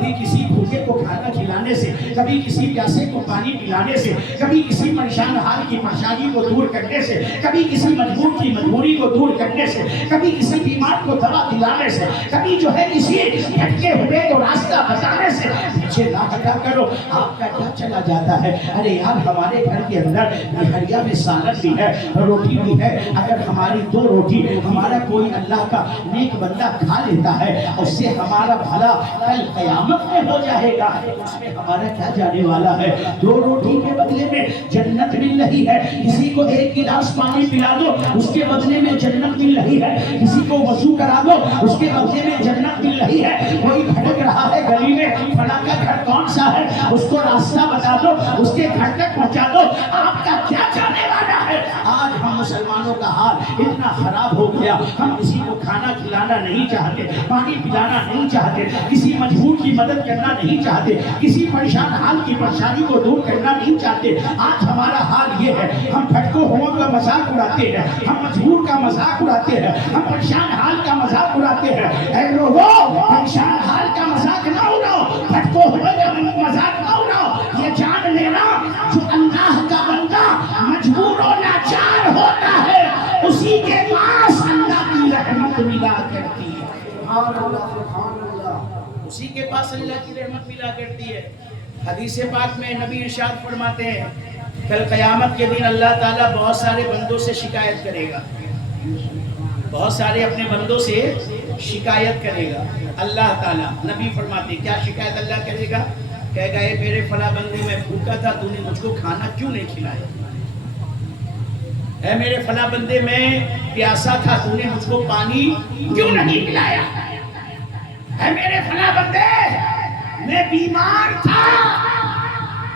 کبھی کسی بھوکے کو کھانا کھلانے سے، کبھی کسی پیاسے کو پانی پلانے سے، کبھی کسی پریشان حال کی پریشانی کو دور کرنے سے، کبھی کسی مجبور کی مجبوری کو دور کرنے سے، کبھی کسی بیمار کو دوا دلانے سے، کبھی جو ہے کسی بھٹکے ہوئے کو راستہ بتانے سے پیچھے نہ ہٹا کرو۔ آپ کا کیا چلا جاتا ہے؟ ارے یار ہمارے گھر کے اندر نہریا میں سالن بھی ہے، روٹی بھی ہے، اگر ہماری دو روٹی ہمارا کوئی اللہ کا نیک بندہ کھا لیتا ہے، اس سے ہمارا بھلا کل قیامت میں ہو جائے گا، اس میں ہمارا کیا جانے والا ہے؟ دو روٹی کے بدلے میں جنت مل رہی ہے، کسی کو ایک گلاس پانی پلا دو اس کے بدلے میں جنت مل رہی ہے، کسی کو وضو کرا دو اس کے بدلے میں جنت مل رہی ہے، کوئی بھٹک رہا ہے گلی میں، فلاں کا گھر کون سا ہے اس کو راستہ بتا دو، اس کے گھر تک پہنچا دو، آپ کا کیا جانے والا ہے؟ آج ہم مسلمانوں کا حال اتنا خراب ہو گیا، ہم کسی کو کھانا کھلانا نہیں چاہتے، پانی پلانا نہیں چاہتے، کسی مجبور کی مدد کرنا نہیں چاہتے، کسی پریشان حال کی پریشانی کو دور کرنا نہیں چاہتے۔ آج ہمارا حال یہ ہے، ہم بھٹکو ہوں کا مذاق اڑاتے ہیں، ہم مجبور کا مذاق اڑاتے ہیں، ہم پریشان حال کا مذاق اڑاتے ہیں۔ اے لوگو پریشان حال کا مذاق نہ اڑاؤ، بھٹکو ہوئے کا مذاق نہ اڑاؤ، یہ جان لینا جو اللہ کا بندہ مجبور و لاچار ہوتا ہے اسی کے پاس اللہ کی رحمت ملا کرتی ہے، سبحان اللہ، سبحان اللہ۔ اسی کے پاس اللہ کی رحمت ملا کرتی ہے۔ حدیث پاک میں نبی ارشاد فرماتے ہیں کل قیامت کے دن اللہ تعالیٰ بہت سارے بندوں سے شکایت کرے گا، بہت سارے اپنے بندوں سے شکایت کرے گا اللہ تعالیٰ۔ نبی فرماتے کیا شکایت اللہ کرے گا؟ کہے گا اے میرے فلاں بندے میں بھوکا تھا، تو نے مجھ کو کھانا کیوں نہیں کھلایا؟ اے میرے فلاں بندے میں پیاسا تھا، تو نے مجھ کو پانی کیوں نہیں پلایا؟ اے میرے فلاں بندے میں بیمار تھا،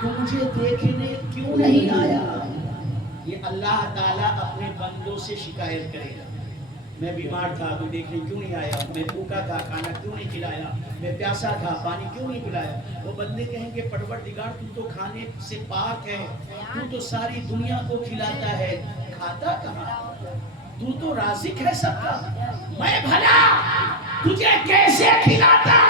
تو مجھے دیکھنے کیوں نہیں آیا؟ یہ اللہ تعالیٰ اپنے بندوں سے شکایت کرے گا، میں بیمار تھا تو دیکھنے کیوں نہیں آیا، میں بھوکا تھا کھانا کیوں نہیں کھلایا، میں پیاسا تھا پانی کیوں نہیں پلایا؟ وہ بندے کہیں گے پروردگار تو تو کھانے سے پاک ہے، تو تو ساری دنیا کو کھلاتا ہے، کھاتا کہاں؟ تو تو رازق ہے سب کا، میں بھلا تجھے کیسے کھلاتا؟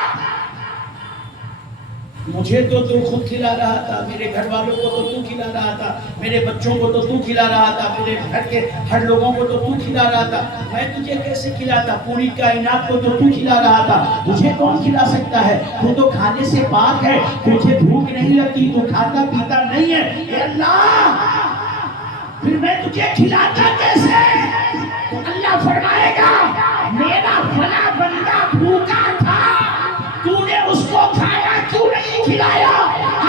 مجھے تو خود کھلا رہا تھا، میرے گھر والوں کو تو کھلا رہا تھا، میرے بچوں کو تو کھلا رہا تھا، میرے گھر کے ہر لوگوں کو تو کھلا رہا تھا، میں تجھے کیسے کھلاتا؟ پوری کائنات کو تو کھلا رہا تھا، تجھے کون کھلا سکتا ہے؟ تو تو کھانے سے پاک ہے، تجھے بھوک نہیں لگتی، تو کھاتا پیتا نہیں ہے، اے اللہ پھر میں تجھے کھلاتا کیسے؟ تو اللہ فرمائے گا میرا فلاں بندہ بھوکا تھا، تو نے اس کو کھانا کیوں نہیں کھلایا؟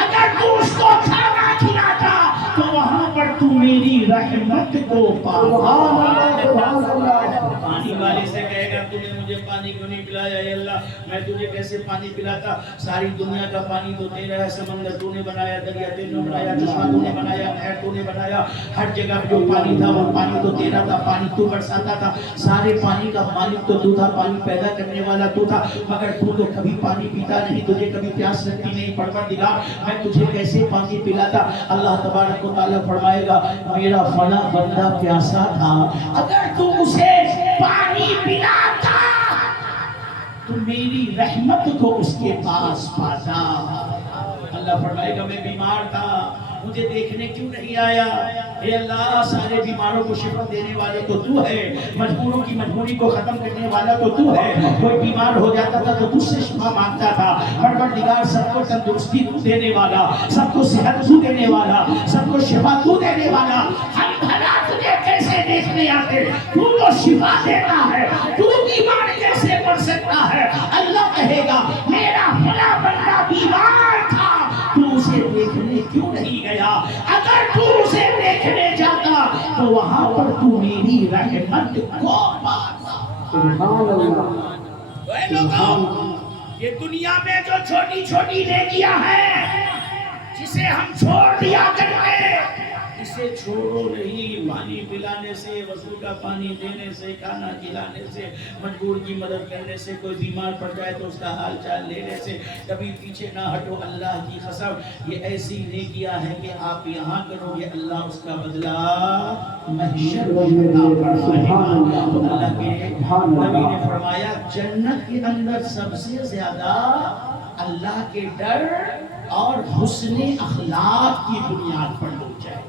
اگر تو اس کو کھانا کھلاتا تو وہاں پر تو میری رحمت کو پانی والے سے کہے گا تو نے مجھے پانی کیوں نہیں پلایا؟ اے اللہ میں تجھے کیسے پانی پلاتا؟ ساری دنیا کا پانی تو تیرا ہے، سمندر تو نے بنایا، دریا تو نے بنایا، چشمہ تو نے بنایا، نہر تو نے بنایا، ہر جگہ جو پانی تھا وہ پانی تو تیرا تھا، پانی تو برساتا تھا، سارے پانی کا مالک تو تھا، پانی پیدا کرنے والا تو تھا، مگر تو کبھی پانی پیتا نہیں، تجھے کبھی پیاس لگتی نہیں، پروردگار میں تجھے کیسے پانی پلاتا؟ اللہ تبارک و تعالیٰ فرمائے گا میرا فلاں بندہ پیاسا تھا، اگر تو اسے پانی پلاتا تو میری رحمت کو اس کے پاس پاتا۔ اللہ فرمائے گا میں بیمار تھا، مجھے دیکھنے کیوں نہیں آیا؟ اے اللہ سارے بیماروں کو شفا دینے والے تو تو ہے، مجبوروں کی مجبوری کو ختم کرنے والا تو تو ہے، کوئی بیمار ہو جاتا تھا تو تجھ سے شفا مانگتا تھا، پروردگار سب کو تندرستی تو دینے والا، سب کو صحت تو دینے والا، سب کو شفا تو دینے والا، ہم بھلا تجھے کیسے دیکھنے آتے؟ تو تو شفا دیتا ہے، تو بیمار کیسے پڑ سکتا ہے؟ اللہ کہے گا میرا فلاں بندہ بیمار تھا، تو اسے دیکھنے کیوں نہیں گیا؟ اگر تو اسے دیکھنے جاتا تو وہاں پر تو میری رحمت کو پاتا۔ سبحان اللہ، اے لوگوں، یہ دنیا میں جو چھوٹی چھوٹی نیکیاں ہیں جسے ہم چھوڑ دیا کرتے، اسے چھوڑو نہیں، پانی پلانے سے، وضو کا پانی دینے سے، کھانا کھلانے سے، مجبور کی مدد کرنے سے، کوئی بیمار پڑ جائے تو اس کا حال چال لینے سے کبھی پیچھے نہ ہٹو۔ اللہ کی قسم یہ ایسی نیکیاں ہیں کہ آپ یہاں کرو گے اللہ اس کا بدلہ محشر میں عطا فرمائے گا۔ تو اللہ کے نبی نے فرمایا جنت کے اندر سب سے زیادہ اللہ کے ڈر اور حسن اخلاق کی بنیاد پر لوگ جائے۔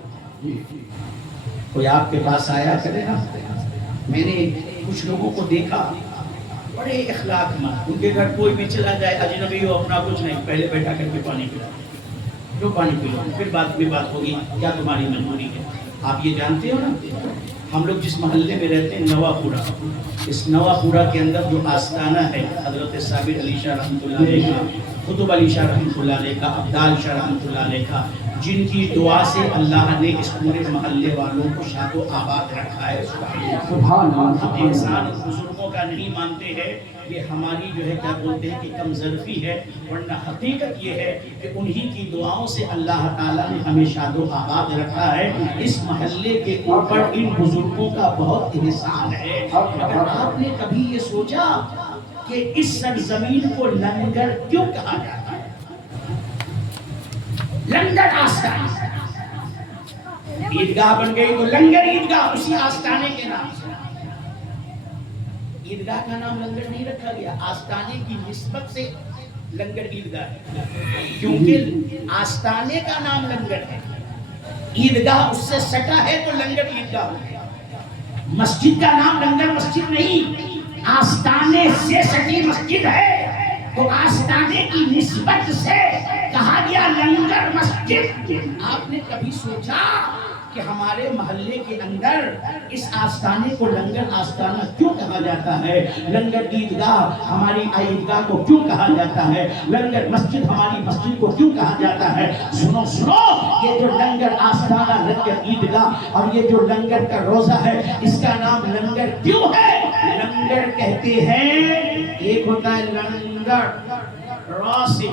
کوئی آپ کے پاس آیا کرے نا، میں نے کچھ لوگوں کو دیکھا بڑے اخلاق مند، ان کے گھر کوئی بھی چلا جائے اجنبی ہو اپنا کچھ نہیں، پہلے بیٹھا کر کے پانی پلا جو پانی پی لو، پھر بعد میں بات ہوگی کیا تمہاری مجبوری ہے۔ آپ یہ جانتے ہو نا، ہم لوگ جس محلے میں رہتے ہیں نوا پورا، اس نوا پورا کے اندر جو آستانہ ہے حضرت صابر علی شاہ رحمۃ اللہ علیہ کا، قطب علی شاہ رحمۃ اللہ علیہ کا، عبدال شاہ رحمۃ اللہ علیہ کا، جن کی دعا سے اللہ نے اس پورے محلے والوں کو شاد و آباد رکھا ہے۔ سبحان اللہ، ہم انسان بزرگوں کا نہیں مانتے ہیں، یہ ہماری جو ہے کیا بولتے ہیں کہ کم ظرفی ہے، ورنہ حقیقت یہ ہے کہ انہی کی دعاؤں سے اللہ تعالیٰ نے ہمیں شاد و آباد رکھا ہے۔ اس محلے کے اوپر ان بزرگوں کا بہت احسان ہے۔ اگر آپ نے کبھی یہ سوچا کہ اس سرزمین کو لنگر کیوں کہا جاتا ہے؟ لنگر آستانہ، عیدگاہ بن گئی تو لنگر عیدگاہ اسی آستانے کے نام سے۔ عیدگاہ کا نام لنگر نہیں رکھا گیا، آستانے کی نسبت سے لنگر عیدگاہ ہے، کیونکہ آستانے کا نام لنگر ہے، عیدگاہ اس سے سٹا ہے تو لنگر عیدگاہ ہو گیا۔ مسجد کا نام لنگر مسجد نہیں، آستانے سے سٹی مسجد ہے تو آستانے کی نسبت سے کہا گیا لنگر مسجد۔ آپ نے کبھی سوچا کہ ہمارے محلے کے اندر اس آستانے کو لنگر آستانہ کیوں کہا جاتا ہے؟ لنگر عیدگاہ ہماری عیدگاہ کو کیوں کہا جاتا ہے؟ لنگر مسجد ہماری مسجد کو کیوں کہا جاتا ہے؟ سنو سنو، یہ جو لنگر آستانہ، لنگر عیدگاہ اور یہ جو لنگر کا روزہ ہے، اس کا نام لنگر کیوں ہے؟ لنگر کہتے ہیں، ایک ہوتا ہے لنگر راسی،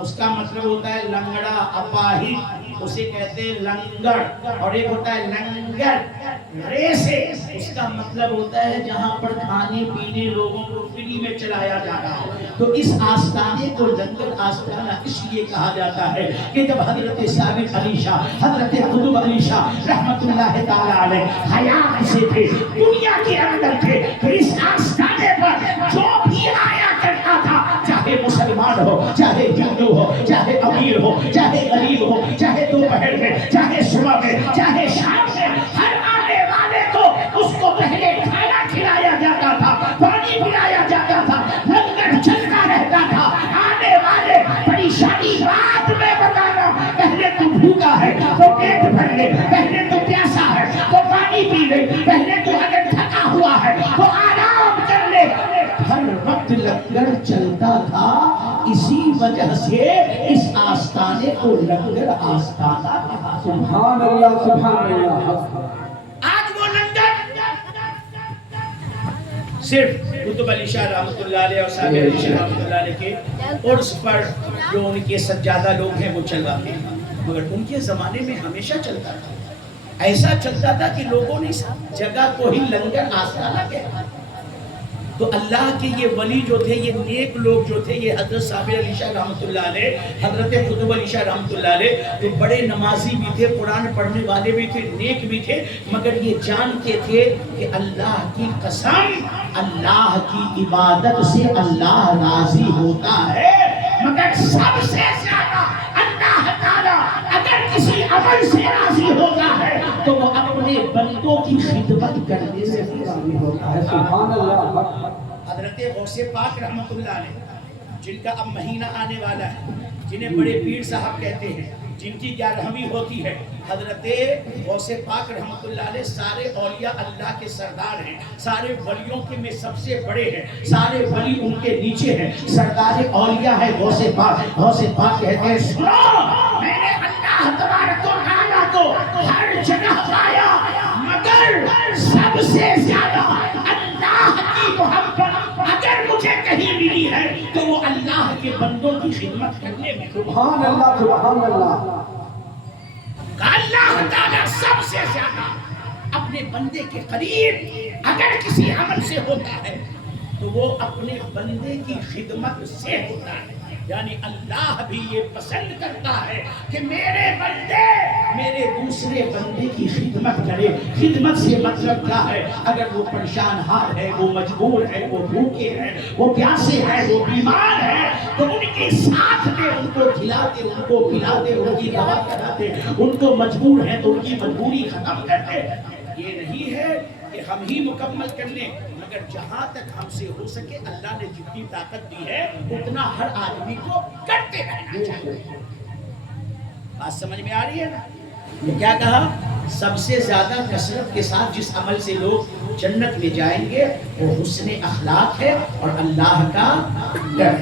اس کا مطلب ہوتا ہے لنگڑا اپاہج، اسے کہتے ہیں لنگر، اور ایک ہوتا ہے لنگر ریسے، اس کا مطلب ہوتا ہے جہاں پر کھانے پینے لوگوں کو فری میں چلایا جا رہا ہے۔ تو اس آستانے کو لنگر آستانہ اس لیے کہا جاتا ہے کہ جب حضرت صابر علی شاہ، حضرت قطب علی شاہ رحمت اللہ تعالی علیہ حیات سے تھے، دنیا کے اندر تھے، تو اس آستانے پر جو بھی آیا کرتا تھا، چاہے مسلمان ہو، چاہے ہندو ہو، چاہے امیر ہو، چاہے غریب ہو، چاہے دوپہر میں، چاہے صبح میں، چاہے شام میں، ہر آنے والے کو اس کو پہلے کھانا کھلایا جاتا تھا، پانی پلایا جاتا تھا، لنگر چلتا رہتا تھا۔ آنے والے پریشانی بعد میں بتانا، پہلے تو بھوکا ہے تو پیٹ بھر لے، پہلے تو پیاسا ہے تو پانی پی لے، پہلے تو اگر تھکا ہوا ہے تو آرام کر لے۔ ہر وقت لنگر چلتا تھا، اسی وجہ سے اس آستانے کو لنگر آستانہ کہا۔ سبحان اللہ، سبحان اللہ۔ آج وہ لنگر صرف قطب علی شاہ رحمۃ اللہ علیہ اور صابر علی شاہ رحمۃ اللہ علیہ کے عرس پر جو ان کے سجادہ لوگ ہیں وہ چلواتے ہیں، مگر ان کے زمانے میں ہمیشہ چلتا تھا، ایسا چلتا تھا کہ لوگوں نے اس جگہ کو ہی لنگر آستانہ کہا۔ تو اللہ کے یہ ولی جو تھے، یہ نیک لوگ جو تھے، یہ حضرت صابر علی شاہ رحمۃ اللہ علیہ، حضرت قطب علی شاہ رحمۃ اللہ علیہ، تو بڑے نمازی بھی تھے، قرآن پڑھنے والے بھی تھے، نیک بھی تھے، مگر یہ جانتے تھے کہ اللہ کی قسم، اللہ کی عبادت سے اللہ راضی ہوتا ہے، مگر سب سے زیادہ اللہ تعالیٰ اگر کسی عمل سے راضی ہوتا ہے تو وہ اپنے بندوں کی خدمت کرنے سے راضی ہوتا ہے. سبحان اللہ. حضرت غوث پاک رحمۃ اللہ علیہ جن کا اب مہینہ آنے والا ہے، جنہیں بڑے پیر صاحب کہتے ہیں، جن کی 11ویں ہوتی ہے، حضرت غوث پاک رحمۃ اللہ علیہ سارے اولیاء اللہ کے سردار ہیں، سارے ولیوں کے میں سب سے بڑے ہیں، سارے ولی ان کے نیچے ہیں، سردار اولیاء ہے غوث پاک. غوث پاک کہتے ہیں سنو، میں نے اللہ تبارک و تعالیٰ کو ہر جگہ پایا، مگر سب سے زیادہ اللہ کی محبت اگر مجھے کہیں ملی ہے تو وہ اللہ کے بندوں کی خدمت کرنے میں. سبحان اللہ. سبحان اللہ. اللہ تعالیٰ سب سے زیادہ اپنے بندے کے قریب اگر کسی عمل سے ہوتا ہے تو وہ اپنے بندے کی خدمت سے ہوتا ہے. یعنی اللہ بھی یہ پسند کرتا ہے کہ میرے بندے میرے دوسرے بندے کی خدمت کرے. خدمت سے مطلب کیا ہے؟ اگر وہ پریشان حال ہے، وہ مجبور ہے، وہ بھوکے ہیں، وہ پیاسے ہیں، وہ بیمار ہے، تو ان کے ساتھ میں ان کو کھلاتے، ان کو پلاتے، ان کی دوا کراتے. ان کو مجبور ہیں تو ان کی مجبوری ختم کرتے. یہ نہیں ہے کہ ہم ہی مکمل کر لیں، مگر جہاں تک ہم سے ہو سکے اللہ نے جتنی طاقت دی ہے اتنا ہر آدمی کو کرتے رہنا چاہیے. بات سمجھ میں آ رہی ہے نا؟ یہ کیا کہا؟ سب سے زیادہ کثرت کے ساتھ جس عمل سے لوگ جنت میں جائیں گے وہ حسن اخلاق ہے اور اللہ کا ڈر.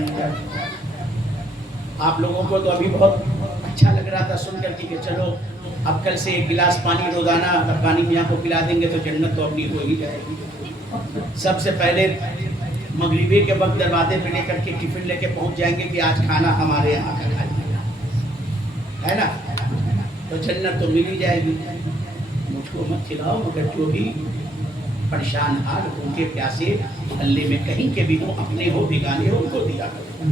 آپ لوگوں کو تو ابھی بہت اچھا لگ رہا تھا سن کر کہ چلو اب کل سے 1 گلاس پانی روزانہ پانی میاں کو پلا دیں گے تو جنت تو اپنی ہو ہی جائے گی. سب سے پہلے مغربی کے وقت دروازے پہ لے کر کے ٹفن لے کے پہنچ جائیں گے کہ آج کھانا ہمارے یہاں کا کھا لیا ہے نا، تو جنت تو مل ہی جائے گی. مجھ کو مت کھلاؤ مگر جو بھی پریشان حال بھوکے پیاسے اللہ میں کہیں کے بھی ہوں، اپنے ہو بھگانے ہو، ان کو دیا کرو.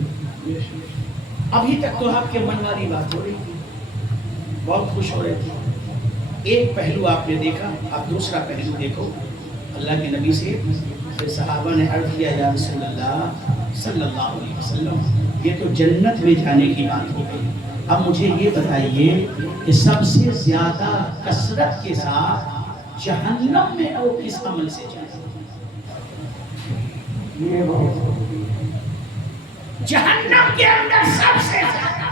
ابھی تک تو آپ کے من والی بات ہو رہی تھی، بہت خوش ہو رہے تھے. ایک پہلو آپ نے دیکھا، اب دوسرا پہلو دیکھو. اللہ کے نبی سے پھر صحابہ نے عرض کیا یا رسول اللہ صلی اللہ علیہ وسلم یہ تو جنت میں جانے کی بات ہو گئی، اب مجھے یہ بتائیے کہ سب سے زیادہ کثرت کے ساتھ جہنم میں وہ کس عمل سے جائے؟ جہنم کے اندر سب سے زیادہ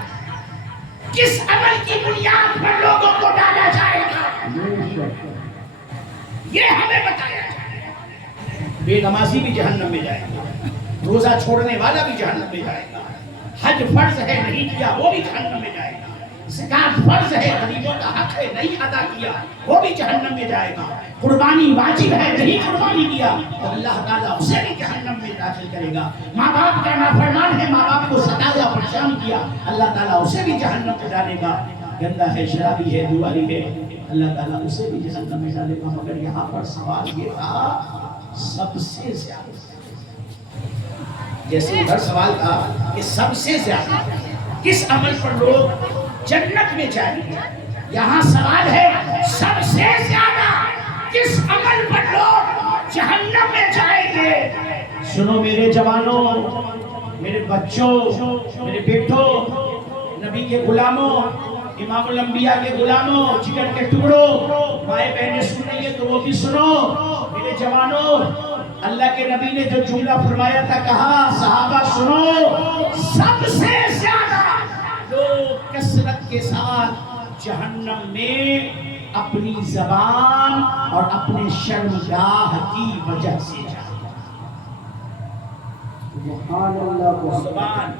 کس عمل کی بنیاد پر لوگوں کو ڈالا جائے گا؟ یہ ہمیں بتایا جائے گا. بے نمازی بھی جہنم میں جائے گا، روزہ چھوڑنے والا بھی جہنم میں جائے گا، حج فرض ہے نہیں کیا وہ بھی جہنم میں جائے گا، زکات فرض ہے غریبوں کا حق ہے نہیں ادا کیا وہ بھی جہنم میں جائے گا، قربانی واجب ہے نہیں قربانی کیا تو اللہ تعالیٰ اسے بھی جہنم میں داخل کرے گا. ماں باپ کا نافرمان ہے، ماں باپ کو ستایا پریشان کیا، اللہ تعالیٰ اسے بھی جہنم میں ڈالے گا. گندا ہے، شرابی ہے، جواری ہے، اللہ تعالیٰ اسے بھی جہنم میں ڈالے گا. مگر یہاں پر سوال یہ تھا سب سے زیادہ، جیسے ادھر سوال تھا کہ سب سے زیادہ کس عمل پر لوگ جنت میں جائیں گے، یہاں سوال ہے سب سے زیادہ کس عمل پر لوگ جہنم میں جائیں گے. سنو میرے جوانوں، میرے بچوں، میرے بیٹوں، نبی کے غلاموں، امام الانبیاء کے غلاموں، جگر کے ٹکڑوں، مائیں بہنیں سن رہی ہیں تو وہ بھی سنو. میرے جوانوں، اللہ کے نبی نے جو جملہ فرمایا تھا، کہا صحابہ سنو، سب سے زیادہ لوگ کثرت کے ساتھ جہنم میں اپنی زبان اور اپنے شرمگاہ کی وجہ سے جائیں. زبان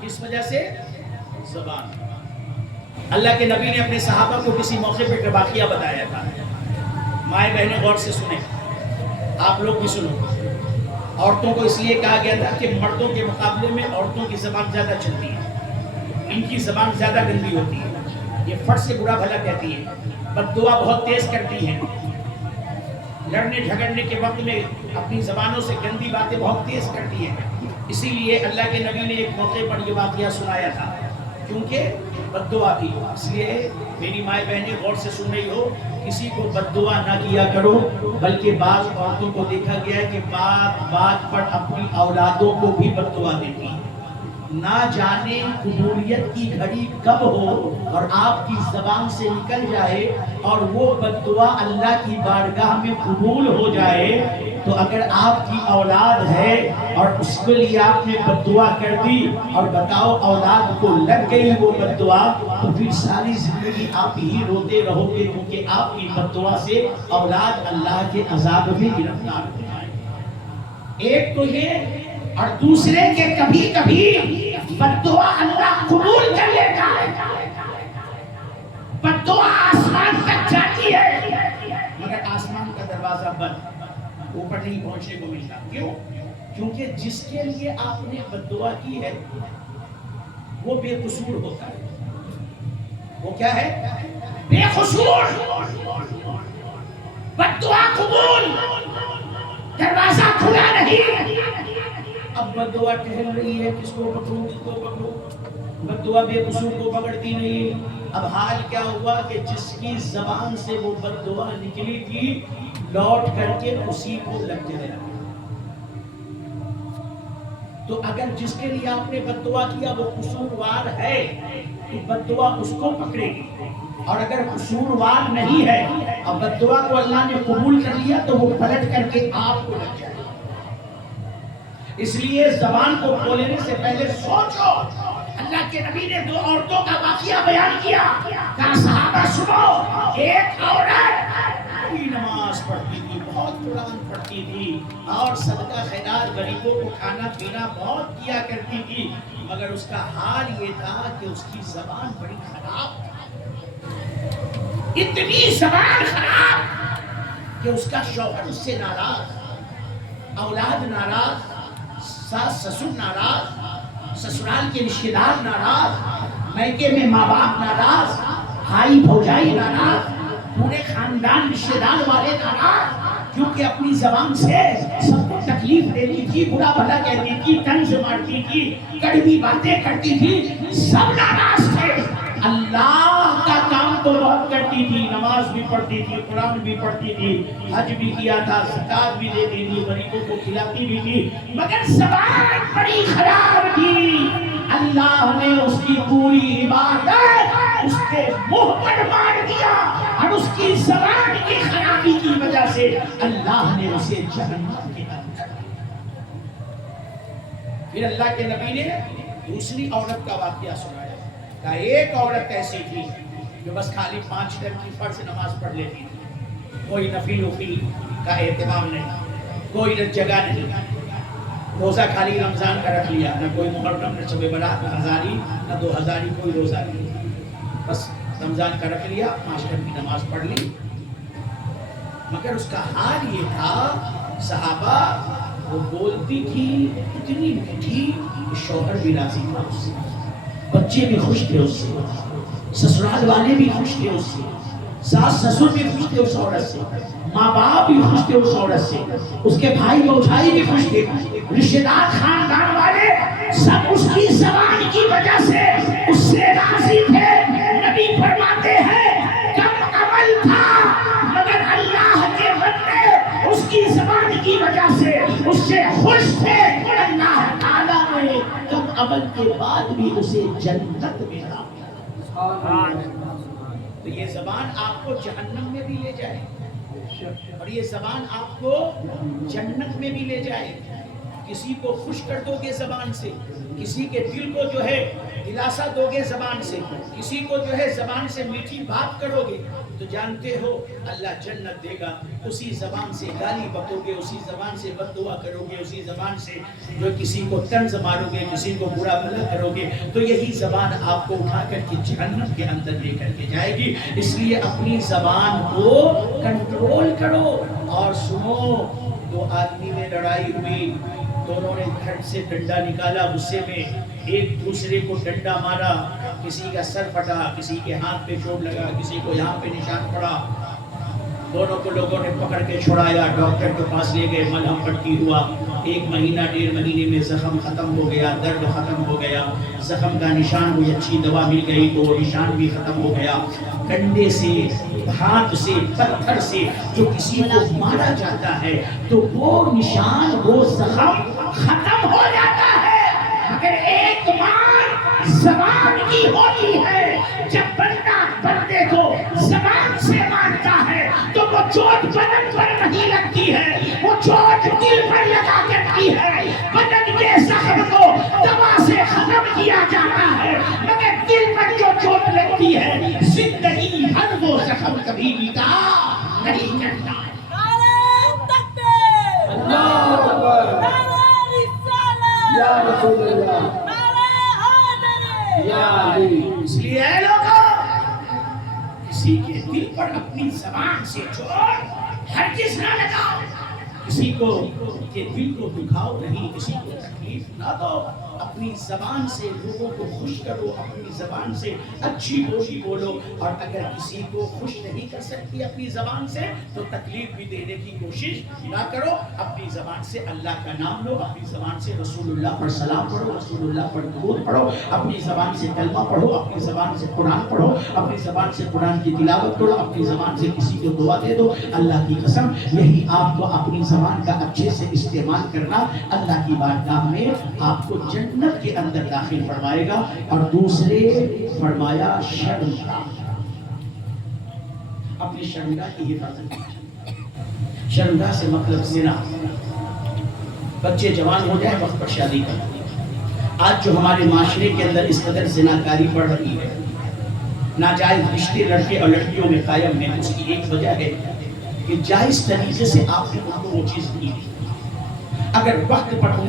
کس وجہ سے؟ زبان. اللہ کے نبی نے اپنے صحابہ کو کسی موقع پہ ایک واقعہ بتایا تھا. مائیں بہنیں غور سے سنیں، آپ لوگ بھی سنو. عورتوں کو اس لیے کہا گیا تھا کہ مردوں کے مقابلے میں عورتوں کی زبان زیادہ چلتی ہے، ان کی زبان زیادہ گندی ہوتی ہے، یہ فرض سے برا بھلا کہتی ہے، بد دعا بہت تیز کرتی ہیں، لڑنے جھگڑنے کے وقت میں اپنی زبانوں سے گندی باتیں بہت تیز کرتی ہیں. اسی لیے اللہ کے نبی نے ایک موقع پر یہ واقعہ سنایا تھا، کیونکہ بد دعا بھی. اس لیے میری مائیں بہنیں غور سے سن رہی ہو، کسی کو بد دعا نہ کیا کرو، بلکہ بعض عورتوں کو دیکھا گیا ہے کہ بات بات پر اپنی اولادوں کو بھی بد دعا دیتی ہیں. نہ جانے قبولیت کی گھڑی کب ہو اور آپ کی زبان سے نکل جائے اور وہ بد دعا اللہ کی بارگاہ میں قبول ہو جائے، تو اگر آپ کی اولاد ہے اور اس کے لیے آپ نے بد دعا کر دی اور بتاؤ اولاد کو لگ گئی وہ بد دعا، تو پھر ساری زندگی آپ ہی روتے رہو گے، کیونکہ آپ کی بد دعا سے اولاد اللہ کے عذاب میں گرفتار ہو جائے۔ ایک تو یہ، اور دوسرے کہ کبھی کبھی بد دعا اللہ قبول کر لیتا ہے، بد دعا آسمان تک جاتی ہے مگر آسمان کا دروازہ بند، اوپر نہیں پہنچنے کو ملتا۔ کیوں؟ کیونکہ جس کے لیے آپ نے بد دعا کی ہے وہ بے قصور ہوتا ہے۔ وہ کیا ہے؟ بے قصور۔ بد دعا قبول، دروازہ کھلا نہیں۔ اب بد دعا ٹہل رہی ہے، کس کو پکڑوں کس کو پکڑوں، بد دعا بے قصور کو پکڑتی نہیں۔ اب حال کیا ہوا کہ جس کی زبان سے وہ بد دعا نکلی تھی لوٹ کر کے اسی کو لگ جائے۔ تو اگر جس کے لیے آپ نے بد دعا کیا وہ قصوروار ہے تو بد دعا اس کو پکڑے گی، اور اگر قصوروار نہیں ہے اور بد دعا کو اللہ نے قبول کر لیا تو وہ پلٹ کر کے آپ کو لگ جائے۔ اس لیے زبان کو کھولنے سے پہلے سوچو۔ اللہ کے نبی نے 2 عورتوں کا واقعہ بیان کیا، کہا صحابہ سنو، ایک عورت بڑی نماز پڑھتی تھی، بہت قرآن پڑھتی تھی اور صدقہ خیرات غریبوں کو کھانا پینا بہت کیا کرتی تھی، مگر اس کا حال یہ تھا کہ اس کی زبان بڑی خراب تھی، اتنی زبان خراب کہ اس کا شوہر اس سے ناراض، اولاد ناراض، ساس سسر ناراض، سسرال کے رشتہ دار ناراض، میکے میں ماں باپ ناراض، بھائی بھوجائی ناراض، پورے خاندان رشتہ دار والے ناراض، کیونکہ اپنی زبان سے سب کو تکلیف دیتی تھی، برا بھلا کہتی تھی، طنز مارتی تھی، کڑوی باتیں کرتی تھی، سب ناراض تھے۔ اللہ کا کام تو بہت کرتی تھی، نماز بھی پڑھتی تھی، قرآن بھی پڑھتی تھی، حج بھی کیا تھا، زکات بھی دیتی تھی، غریبوں کو کھلاتی بھی تھی، مگر زبان بڑی خراب تھی۔ اللہ نے اس کی پوری عبادت اس کے منہ پر مار دیا، اور اس کی زبان کی خرابی کی وجہ سے اللہ نے اسے جہنم کے اندر۔ پھر اللہ کے نبی نے دوسری عورت کا واقعہ سنایا، کہ ایک عورت ایسی تھی جو بس خالی 5 ٹائم کی فرض نماز پڑھ لیتی تھی، کوئی نفل کا اہتمام نہیں، کوئی جگہ نہیں، روزہ خالی رمضان کا رکھ لیا، نہ کوئی محرم، نہ شب برات، نہ ہزاری، نہ 2 ہزاری، کوئی روزہ نہیں، بس رمضان کا رکھ لیا، 5 ٹائم کی نماز پڑھ لی، مگر اس کا حال یہ تھا، صحابہ وہ بولتی تھی اتنی میٹھی کہ شوہر بھی راضی تھا اس سے، بچے بھی خوش تھے اس سے، سسرال والے بھی خوش تھے اس سے، ساس سسر بھی خوش تھے اس عورت سے، ماں باپ بھی خوش تھے اس عورت سے، اس کے بھائی بھوجائی بھی خوش تھے، رشتہ دار خاندان والے سب اس کی زبان کی وجہ سے اس سے راضی تھے۔ نبی فرماتے ہیں کم عمل تھا مگر اللہ کے بندے اس کی زبان کی وجہ سے اس سے خوش تھے، اللہ تعالیٰ نے کم عمل کے بعد بھی اسے جنت میں داخل۔ تو یہ زبان آپ کو جہنم میں بھی لے جائے اور یہ زبان آپ کو جنت میں بھی لے جائے۔ کسی کو خوش کر دو گے زبان سے، کسی کے دل کو جو ہے دلاسا دو گے زبان سے، کسی کو جو ہے زبان سے میٹھی بات کرو گے تو جانتے ہو اللہ جنت دے گا۔ اسی زبان سے گالی بکو گے، اسی زبان سے بد دعا کرو گے، اسی زبان سے جو کسی کو طنز مارو گے، کسی کو برا بھلا کرو گے، تو یہی زبان آپ کو اٹھا کر کے جہنم کے اندر لے کر کے جائے گی۔ اس لیے اپنی زبان کو کنٹرول کرو۔ اور سنو، 2 آدمی میں لڑائی ہوئی، دونوں نے گھر سے ڈنڈا نکالا، غصے میں ایک دوسرے کو ڈنڈا مارا، کسی کا سر پھٹا، کسی کے ہاتھ پہ چوٹ لگا، کسی کو یہاں پہ نشان پڑا، دونوں کو لوگوں نے پکڑ کے چھڑایا، ڈاکٹر کے پاس لے گئے، ملہم پٹی ہوا، 1 مہینہ 1.5 مہینے میں زخم ختم ہو گیا، درد ختم ہو گیا، زخم کا نشان کوئی اچھی دوا مل گئی تو وہ نشان بھی ختم ہو گیا۔ ڈنڈے سے، ہاتھ سے، پتھر سے جو کسی کو مارا جاتا ہے تو وہ نشان، وہ زخم ختم ہو جاتا ہے، مگر ایک زبان کی ہوتی ہے. جب بندہ بندے کو زبان سے مانتا ہے تو وہ چوٹ بدن پر نہیں لگتی ہے, وہ چوٹ دل پر لگا کرتی ہے. بدن کے زخم کو دوا سے ختم کیا جاتا ہے, مگر دل پر جو چوٹ لگتی ہے زندگی بھر وہ زخم کبھی مٹا نہیں کرتا. اللہ اکبر. یا رسول اللہ, یا علی. اس لیے اے لوگوں, کسی کے دل پر اپنی زبان سے چوٹ ہرگز نہ لگاؤ, کسی کو کے دل کو دکھاؤ نہیں, کسی کو تکلیف نہ دو. اپنی زبان سے لوگوں کو خوش کرو, اپنی زبان سے اچھی بولی بولو, اور اگر کسی کو خوش نہیں کر سکتی اپنی زبان سے تو تکلیف بھی دینے کی کوشش نہ کرو. اپنی زبان سے اللہ کا نام لو, اپنی زبان سے رسول اللہ پر سلام پڑھو, رسول اللہ پر درود پڑھو, اپنی زبان سے کلمہ پڑھو, اپنی زبان سے قرآن پڑھو, اپنی زبان سے قرآن کی تلاوت کرو, اپنی زبان سے کسی کو دعا دے دو. اللہ کی قسم یہی آپ کو اپنی زبان کا اچھے سے استعمال کرنا اللہ کی بارگاہ میں آپ کو جنت کے اندر داخل فرمائے گا. اور دوسرے فرمایا شرمگاہ, اپنی شرمگاہ کی حفاظت کیجیے. شرمگاہ سے مطلب زنا. بچے جوان ہو جائیں وقت پر شادی کر. آج جو ہمارے معاشرے کے اندر اس قدر زناکاری بڑھ رہی ہے, ناجائز رشتے لڑکے اور لڑکیوں میں قائم ہیں, اس کی ایک وجہ ہے کہ جائز طریقے سے آپ نے ان کو وہ چیز نہیں دی. اگر وقت پر ان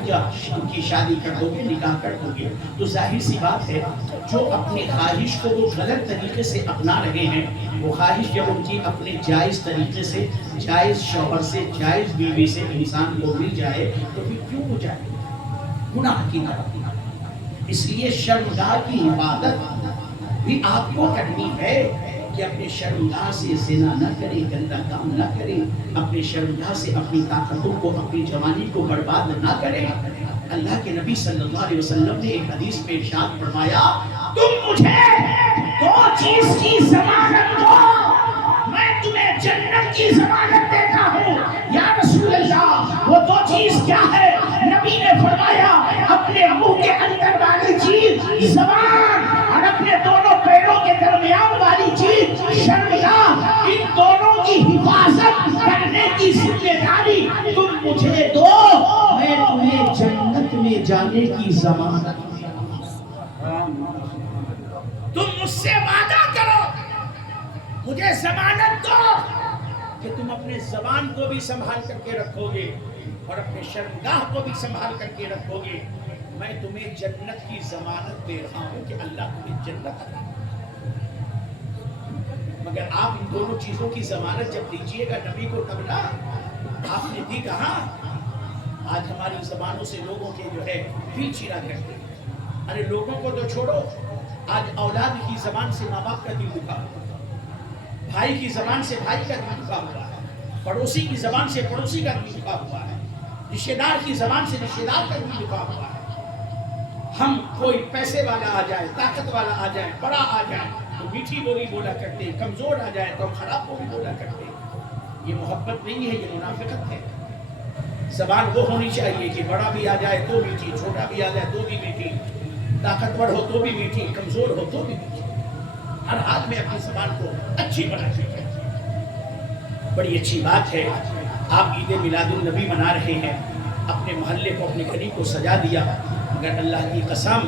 کی شادی کر دو گے, نکاح کر دو گے, تو ظاہر سی بات ہے جو اپنی خواہش کو وہ غلط طریقے سے اپنا رہے ہیں, وہ خواہش جب ان کی اپنے جائز طریقے سے جائز شوہر سے جائز بیوی سے انسان کو مل جائے تو پھر کیوں ہو جائے گناہ کی طرف. اس لیے شرمگاہ کی حفاظت بھی آپ کو کرنی ہے کہ اپنے شرمگاہ سے زنا نہ کریں, گندا کام نہ کریں, اپنے شرمگاہ سے اپنی طاقتوں کو, اپنی جوانی کو برباد نہ کریں. اللہ کے نبی صلی اللہ علیہ وسلم نے ایک حدیث میں ارشاد فرمایا, تم مجھے دو چیز کی ضمانت دو, میں تمہیں جنت کی ضمانت دیتا ہوں. یا رسول اللہ وہ دو چیز کیا ہے؟ نبی نے فرمایا اپنے منہ کے اندر والی چیز زبان, اور اپنے دونوں پیروں کے درمیان والی چیز شرمگاہ. ان دونوں کی حفاظت کرنے کی ذمہ داری تم مجھے دو, میں تمہیں جنت میں جانے کی ضمانت. تم مجھ سے وعدہ کرو, مجھے ضمانت دو کہ تم اپنے زبان کو بھی سنبھال کر کے رکھو گے اور اپنے شرمگاہ کو بھی سنبھال کر کے رکھو گے. میں تمہیں جنت کی ضمانت دے رہا ہوں کہ اللہ تمہیں جنت عطا. مگر آپ ان دونوں چیزوں کی ضمانت جب دیجئے گا نبی کو تب نا. آپ نے دی کہاں؟ آج ہماری زبانوں سے لوگوں کے جو ہے دل چیرا کرتے ہیں. ارے لوگوں کو تو چھوڑو, آج اولاد کی زبان سے ماں باپ کا دل دکھا ہوا ہے, بھائی کی زبان سے بھائی کا دل دکھا ہوا ہے, پڑوسی کی زبان سے پڑوسی کا دل دکھا ہوا ہے, رشتہ دار کی زبان سے رشتہ دار کا دل دکھا ہوا ہے. ہم کوئی پیسے والا آ جائے, طاقت والا آ جائے, بڑا آ جائے تو میٹھی بولی بولا کرتے ہیں, کمزور آ جائے تو خراب بولی بولا کرتے ہیں. یہ محبت نہیں ہے, یہ منافقت ہے. زبان وہ ہونی چاہیے کہ بڑا بھی آ جائے تو میٹھی, چھوٹا بھی آ جائے تو بھی میٹھی, طاقتور ہو تو بھی میٹھی, کمزور ہو تو بھی میٹھی. ہر حال میں اپنی زبان کو اچھی بنا کے. بڑی اچھی بات ہے آپ عید میلاد النبی منا رہے ہیں, اپنے محلے کو, اپنے گلی کو سجا دیا. مگر اللہ کی قسم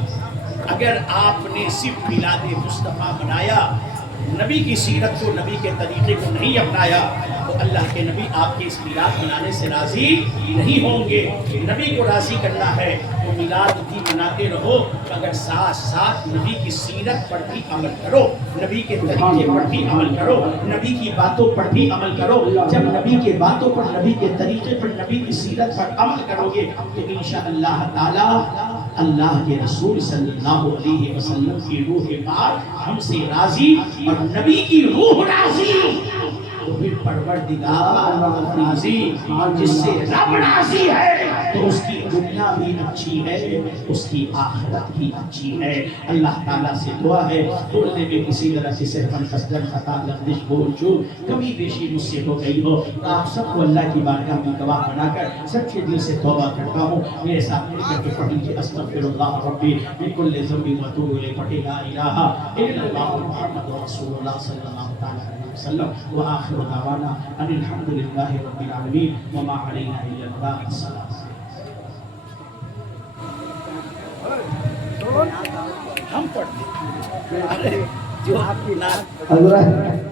اگر آپ نے صرف میلاد مصطفیٰ منایا, نبی کی سیرت کو, نبی کے طریقے کو نہیں اپنایا تو اللہ کے نبی آپ کے اس میلاد منانے سے راضی نہیں ہوں گے. نبی کو راضی کرنا ہے تو میلاد بھی مناتے رہو, مگر ساتھ ساتھ نبی کی سیرت پر بھی عمل کرو, نبی کے طریقے پر بھی عمل کرو, نبی کی باتوں پر بھی عمل کرو. جب نبی کے باتوں پر, نبی کے طریقے پر, نبی کی سیرت پر عمل کرو گے تو انشاءاللہ تعالی اللہ کے رسول صلی اللہ علیہ وسلم کی روح پاک ہم سے راضی اور نبی کی روح راضی, تو پھر پروردگار راضی، جس سے رب راضی ہے تو اس کی دنیا بھی اچھی ہے، اس کی آخرت بھی اچھی ہے۔ اللہ تعالیٰ سے دعا ہے بولنے میں کسی طرح سے صرفاً قصداً خطا لغزش بول چوک کمی بیشی مجھ سے ہو گئی ہو، آپ سب کو اللہ کی بارگاہ میں گواہ بنا کر سچے دل سے توبہ کرتا ہوں۔ میرے ساتھ مل کر کے پڑھ لیجیے استغفر اللہ ربی من کل ذنب واتوب الیہ، پڑھے لا الہ الا اللہ محمد رسول اللہ صلی اللہ تعالی علیہ وسلم، وآخر دعوانا ان الحمد للہ رب العالمین وما علینا الا البلاغ۔ السلام ہم پڑھ لیں جو آپ کی نعت حضرت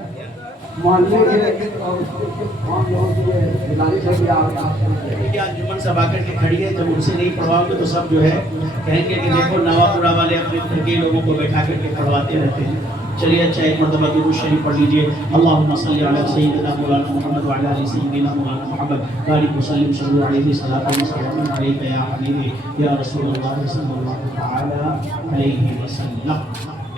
محلے کے اور اس کے عام لوگوں کی یہ گزارش ہے کہ آپ انجمن سب آ کر کے کھڑی ہے، جب ان سے نہیں پڑھواؤں گے تو سب جو ہے کہیں گے کہ دیکھو نوا پورا والے اپنے گھر کے لوگوں کو بیٹھا کر کے پڑھواتے رہتے ہیں۔ چلیے اچھا ایک مرتبہ درود شریف پڑھ لیجیے۔ اللہم صلی علی سیدنا مولانا محمد وعلی آل سیدنا مولانا محمد بارک وسلم صلی علیہ صلاۃ وسلام علیک یا حبیبی یا رسول اللہ صلی اللہ تعالی علیہ وسلم۔